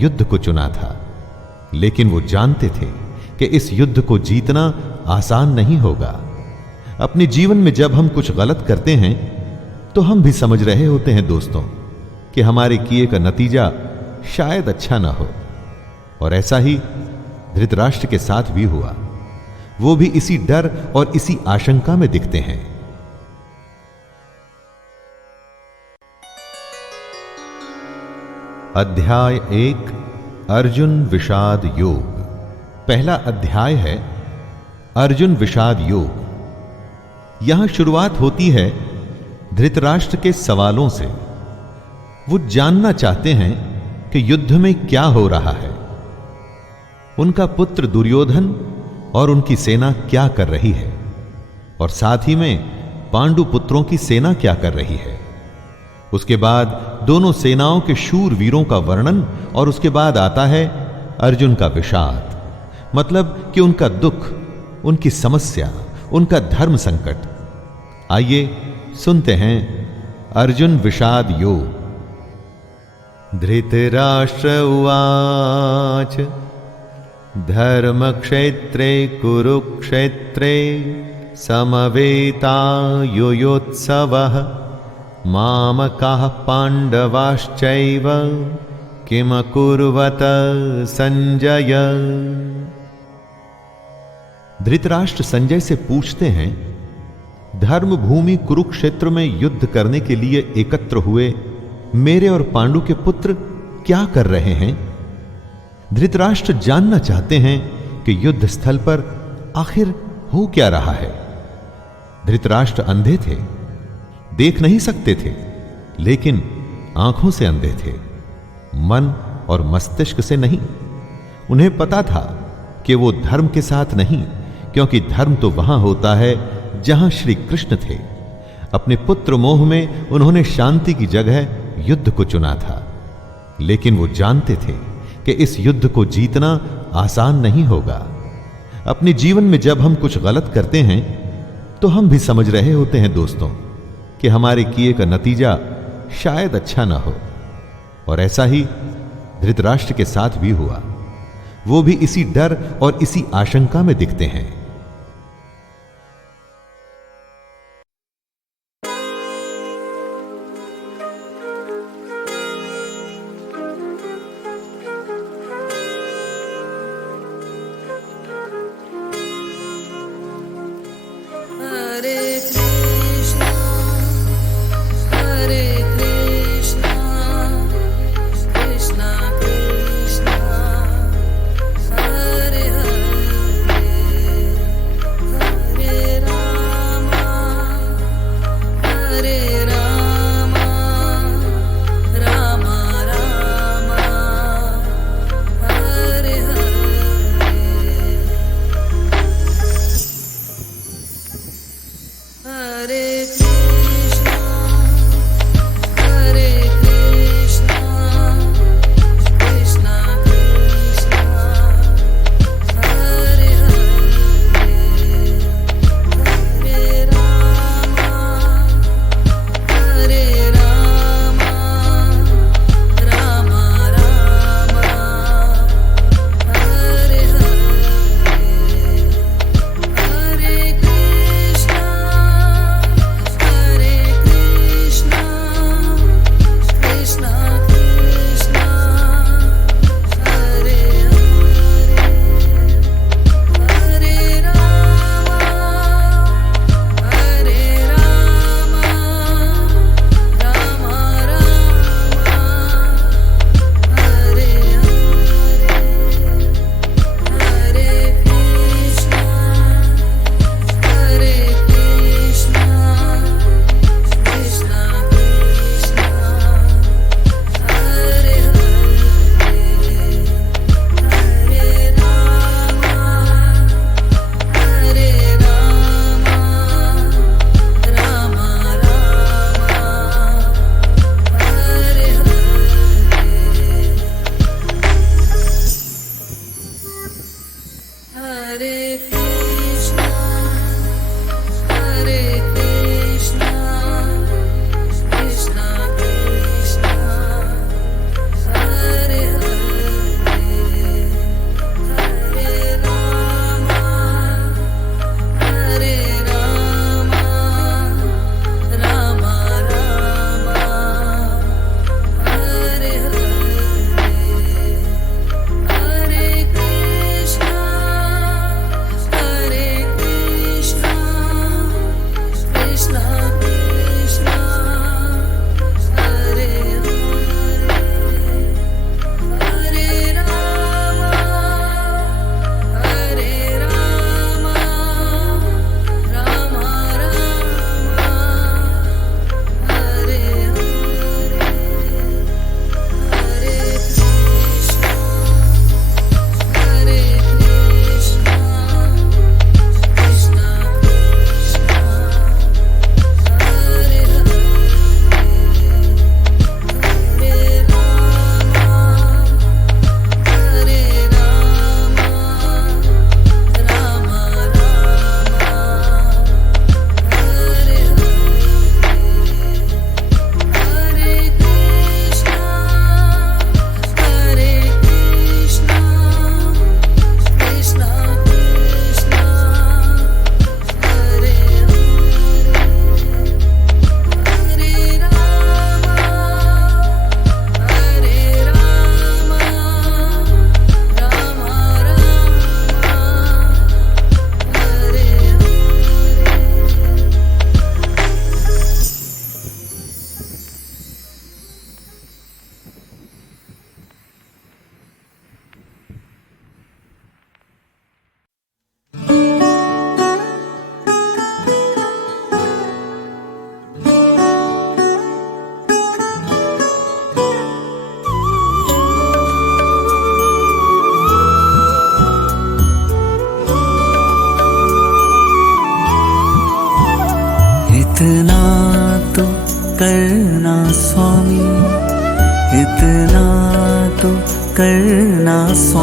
युद्ध को चुना था। लेकिन वो जानते थे कि इस युद्ध को जीतना आसान नहीं होगा। अपने जीवन में जब हम कुछ गलत करते हैं तो हम भी समझ रहे होते हैं दोस्तों कि हमारे किए का नतीजा शायद अच्छा ना हो। और ऐसा ही धृतराष्ट्र के साथ भी हुआ। वो भी इसी डर और इसी आशंका में दिखते हैं। अध्याय 1 अर्जुन विषाद योग। पहला अध्याय है अर्जुन विषाद योग। यहां शुरुआत होती है धृतराष्ट्र के सवालों से। वो जानना चाहते हैं कि युद्ध में क्या हो रहा है, उनका पुत्र दुर्योधन और उनकी सेना क्या कर रही है, और साथ ही में पांडु पुत्रों की सेना क्या कर रही है। उसके बाद दोनों सेनाओं के शूर वीरों का वर्णन, और उसके बाद आता है अर्जुन का विषाद, मतलब कि उनका दुख, उनकी समस्या, उनका धर्म संकट। आइए सुनते हैं अर्जुन विषाद योग। धृतराष्ट्र उवाच धर्मक्षेत्रे कुरुक्षेत्रे समवेतायुयोत्सवः मामकाः पाण्डवाश्चैव किमकुर्वत संजय। धृतराष्ट्र संजय से पूछते हैं, धर्म भूमि कुरुक्षेत्र में युद्ध करने के लिए एकत्र हुए मेरे और पांडु के पुत्र क्या कर रहे हैं। धृतराष्ट्र जानना चाहते हैं कि युद्ध स्थल पर आखिर हो क्या रहा है। धृतराष्ट्र अंधे थे, देख नहीं सकते थे, लेकिन आंखों से अंधे थे, मन और मस्तिष्क से नहीं। उन्हें पता था कि वो धर्म के साथ नहीं, क्योंकि धर्म तो वहां होता है जहां श्री कृष्ण थे। अपने पुत्र मोह में उन्होंने शांति की जगह युद्ध को चुना था। लेकिन वो जानते थे कि इस युद्ध को जीतना आसान नहीं होगा। अपने जीवन में जब हम कुछ गलत करते हैं तो हम भी समझ रहे होते हैं दोस्तों कि हमारे किए का नतीजा शायद अच्छा ना हो। और ऐसा ही धृतराष्ट्र के साथ भी हुआ। वो भी इसी डर और इसी आशंका में दिखते हैं। Hare Krishna, Krishna Krishna, Hare Hare,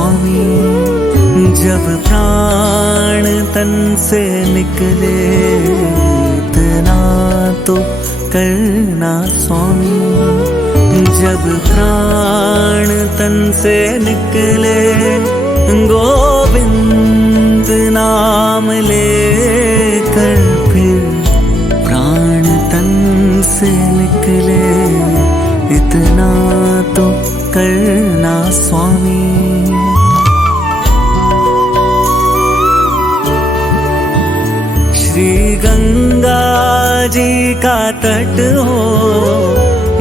स्वामी। जब प्राण तन से निकले इतना तो करना स्वामी। जब प्राण तन से निकले गोविंद नाम लेकर, फिर प्राण तन से निकले इतना तो करना स्वामी। श्री गंगा जी का तट हो,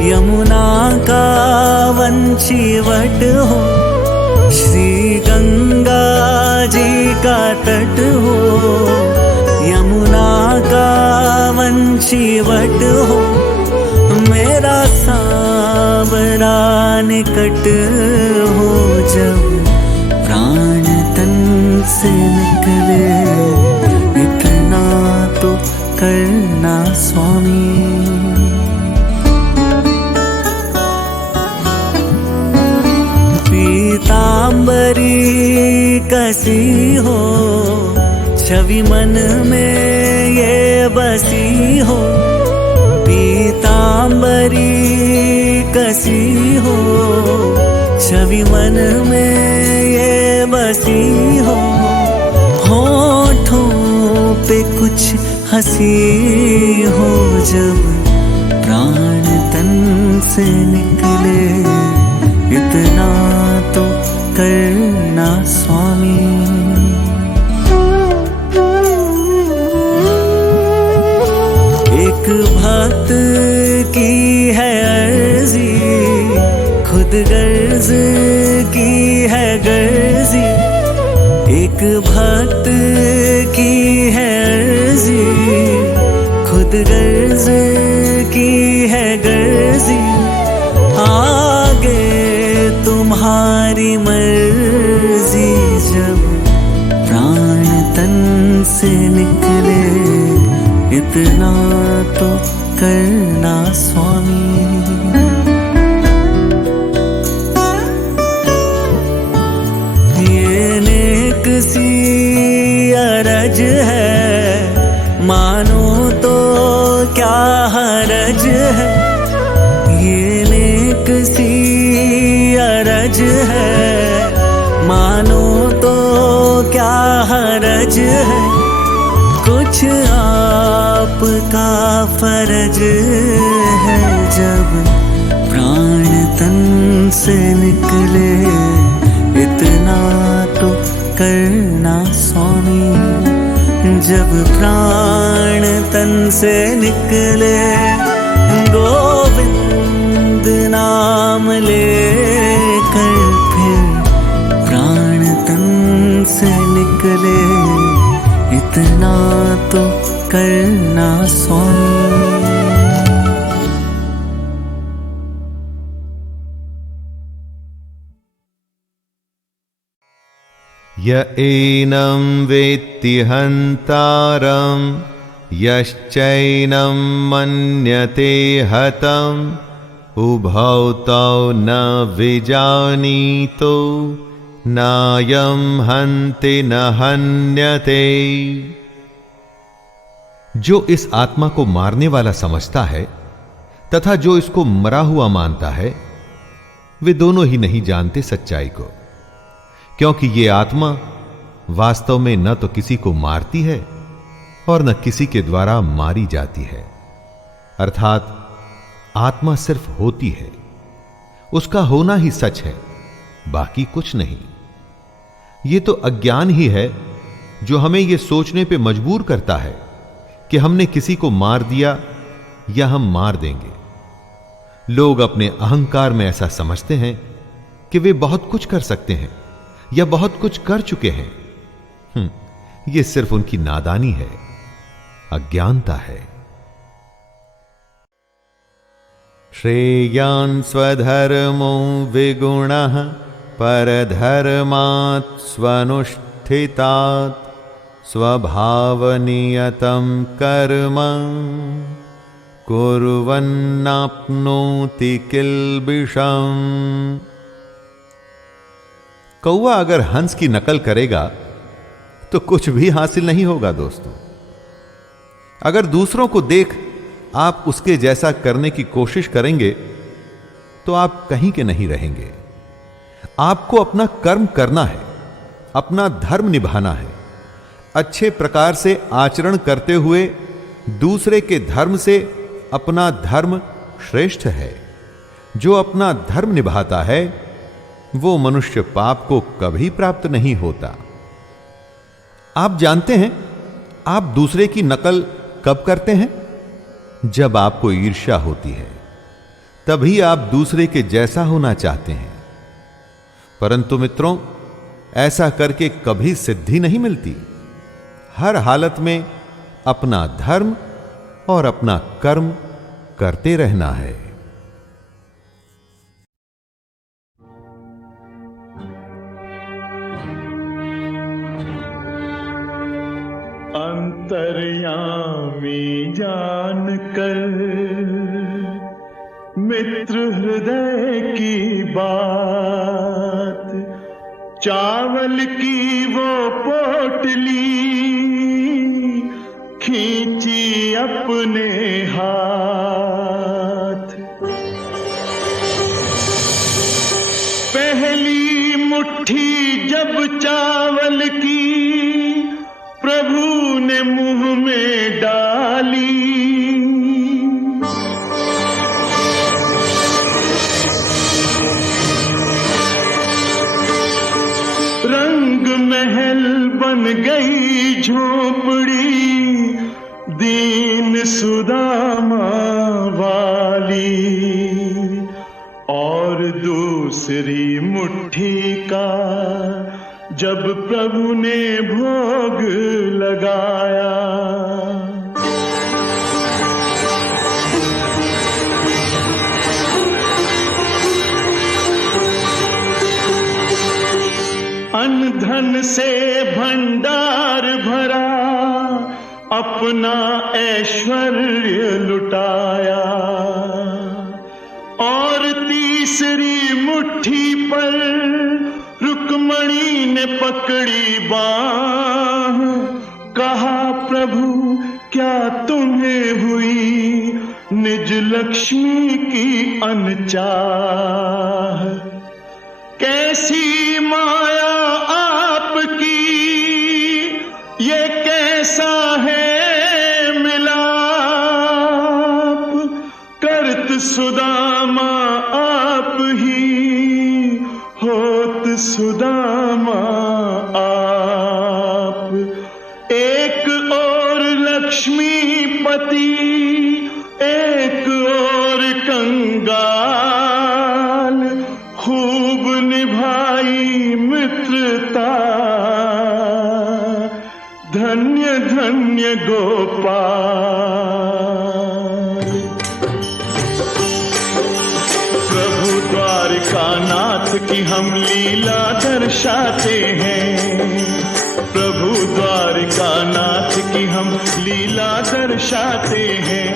यमुना का वंशीवट हो। श्री गंगा जी का तट हो, यमुना का वंशीवट हो। मेरा सांवरा निकट हो, जब प्राण तन से निकले इतना तो करना स्वामी। पीतांबरी कसी हो, छवि मन में ये बसी हो। पीतांबरी कसी हो, छवि मन में ये बसी हो। होठों पे कुछ हंसी हो, जब प्राण तन से निकले इतना तो करना स्वामी। एक भक्त की है अर्जी, खुद गर्ज की है गर्जी। एक भक्त की है अर्जी, खुद गर्ज की है गर्जी। आगे तुम्हारी मर्जी, जब प्राण तन से निकले इतना तो करना स्वामी। ये नेक सी अरज है, मानो तो क्या हरज है। ये नेक सी अरज है, मानो तो क्या हरज है। कुछ आपका फर्ज है, जब प्राण तन से निकले इतना तो करना स्वामी। जब प्राण तन से निकले गोविंद नाम लेकर, फिर प्राण तन से निकले इतना तो करना स्वामी। य एनं वेत्ति हन्तारं, यश्चैनं मन्यते हतम्, उभौ तौ न विजानीतो, नायं हन्ति न हन्यते। जो इस आत्मा को मारने वाला समझता है तथा जो इसको मरा हुआ मानता है, वे दोनों ही नहीं जानते सच्चाई को। क्योंकि ये आत्मा वास्तव में न तो किसी को मारती है और न किसी के द्वारा मारी जाती है। अर्थात आत्मा सिर्फ होती है, उसका होना ही सच है, बाकी कुछ नहीं। ये तो अज्ञान ही है जो हमें यह सोचने पे मजबूर करता है कि हमने किसी को मार दिया या हम मार देंगे। लोग अपने अहंकार में ऐसा समझते हैं कि वे बहुत कुछ कर सकते हैं या बहुत कुछ कर चुके हैं। यह सिर्फ उनकी नादानी है, अज्ञानता है। श्रेयान् स्वधर्मो विगुणः परधर्मात् स्वनुष्ठितात्, स्वभावनियतं कर्म कुर्वन्नाप्नोति किल्बिषम्। कौवा अगर हंस की नकल करेगा तो कुछ भी हासिल नहीं होगा दोस्तों। अगर दूसरों को देख आप उसके जैसा करने की कोशिश करेंगे तो आप कहीं के नहीं रहेंगे। आपको अपना कर्म करना है, अपना धर्म निभाना है। अच्छे प्रकार से आचरण करते हुए दूसरे के धर्म से अपना धर्म श्रेष्ठ है। जो अपना धर्म निभाता है वो मनुष्य पाप को कभी प्राप्त नहीं होता। आप जानते हैं आप दूसरे की नकल कब करते हैं? जब आपको ईर्ष्या होती है, तभी आप दूसरे के जैसा होना चाहते हैं। परंतु मित्रों, ऐसा करके कभी सिद्धि नहीं मिलती। हर हालत में अपना धर्म और अपना कर्म करते रहना है। अंतर्यामी जान कर मित्र हृदय की बात, चावल की वो पोटली खींची अपने हाथ। पहली मुट्ठी जब चावल की प्रभु ने मुंह में डाली, रंग महल बन गई झोपड़ी दीन सुदामा वाली। और दूसरी मुट्ठी का जब प्रभु ने भोग लगाया, अन्न धन से भंडार भरा, अपना ऐश्वर्य लुटाया। और तीसरी मुट्ठी पर रुक्मणी ने पकड़ी बाह, कहा प्रभु क्या तुम्हें हुई निज लक्ष्मी की अनचाह। कैसी माया आपकी, ये कैसा है मिलाप। करत सुदामा आप ही, होत सुदामा आप। एक और लक्ष्मीपति, एक और कंगाल, खूब निभाई मित्रता। धन्य धन्य गोपाल। प्रभु द्वारिका नाथ की हम लीला दर्शाते हैं। प्रभु द्वारिका नाथ की हम लीला दर्शाते हैं।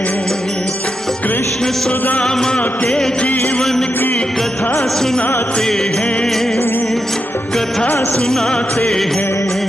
कृष्ण सुदामा के जीवन की कथा सुनाते हैं, कथा सुनाते हैं।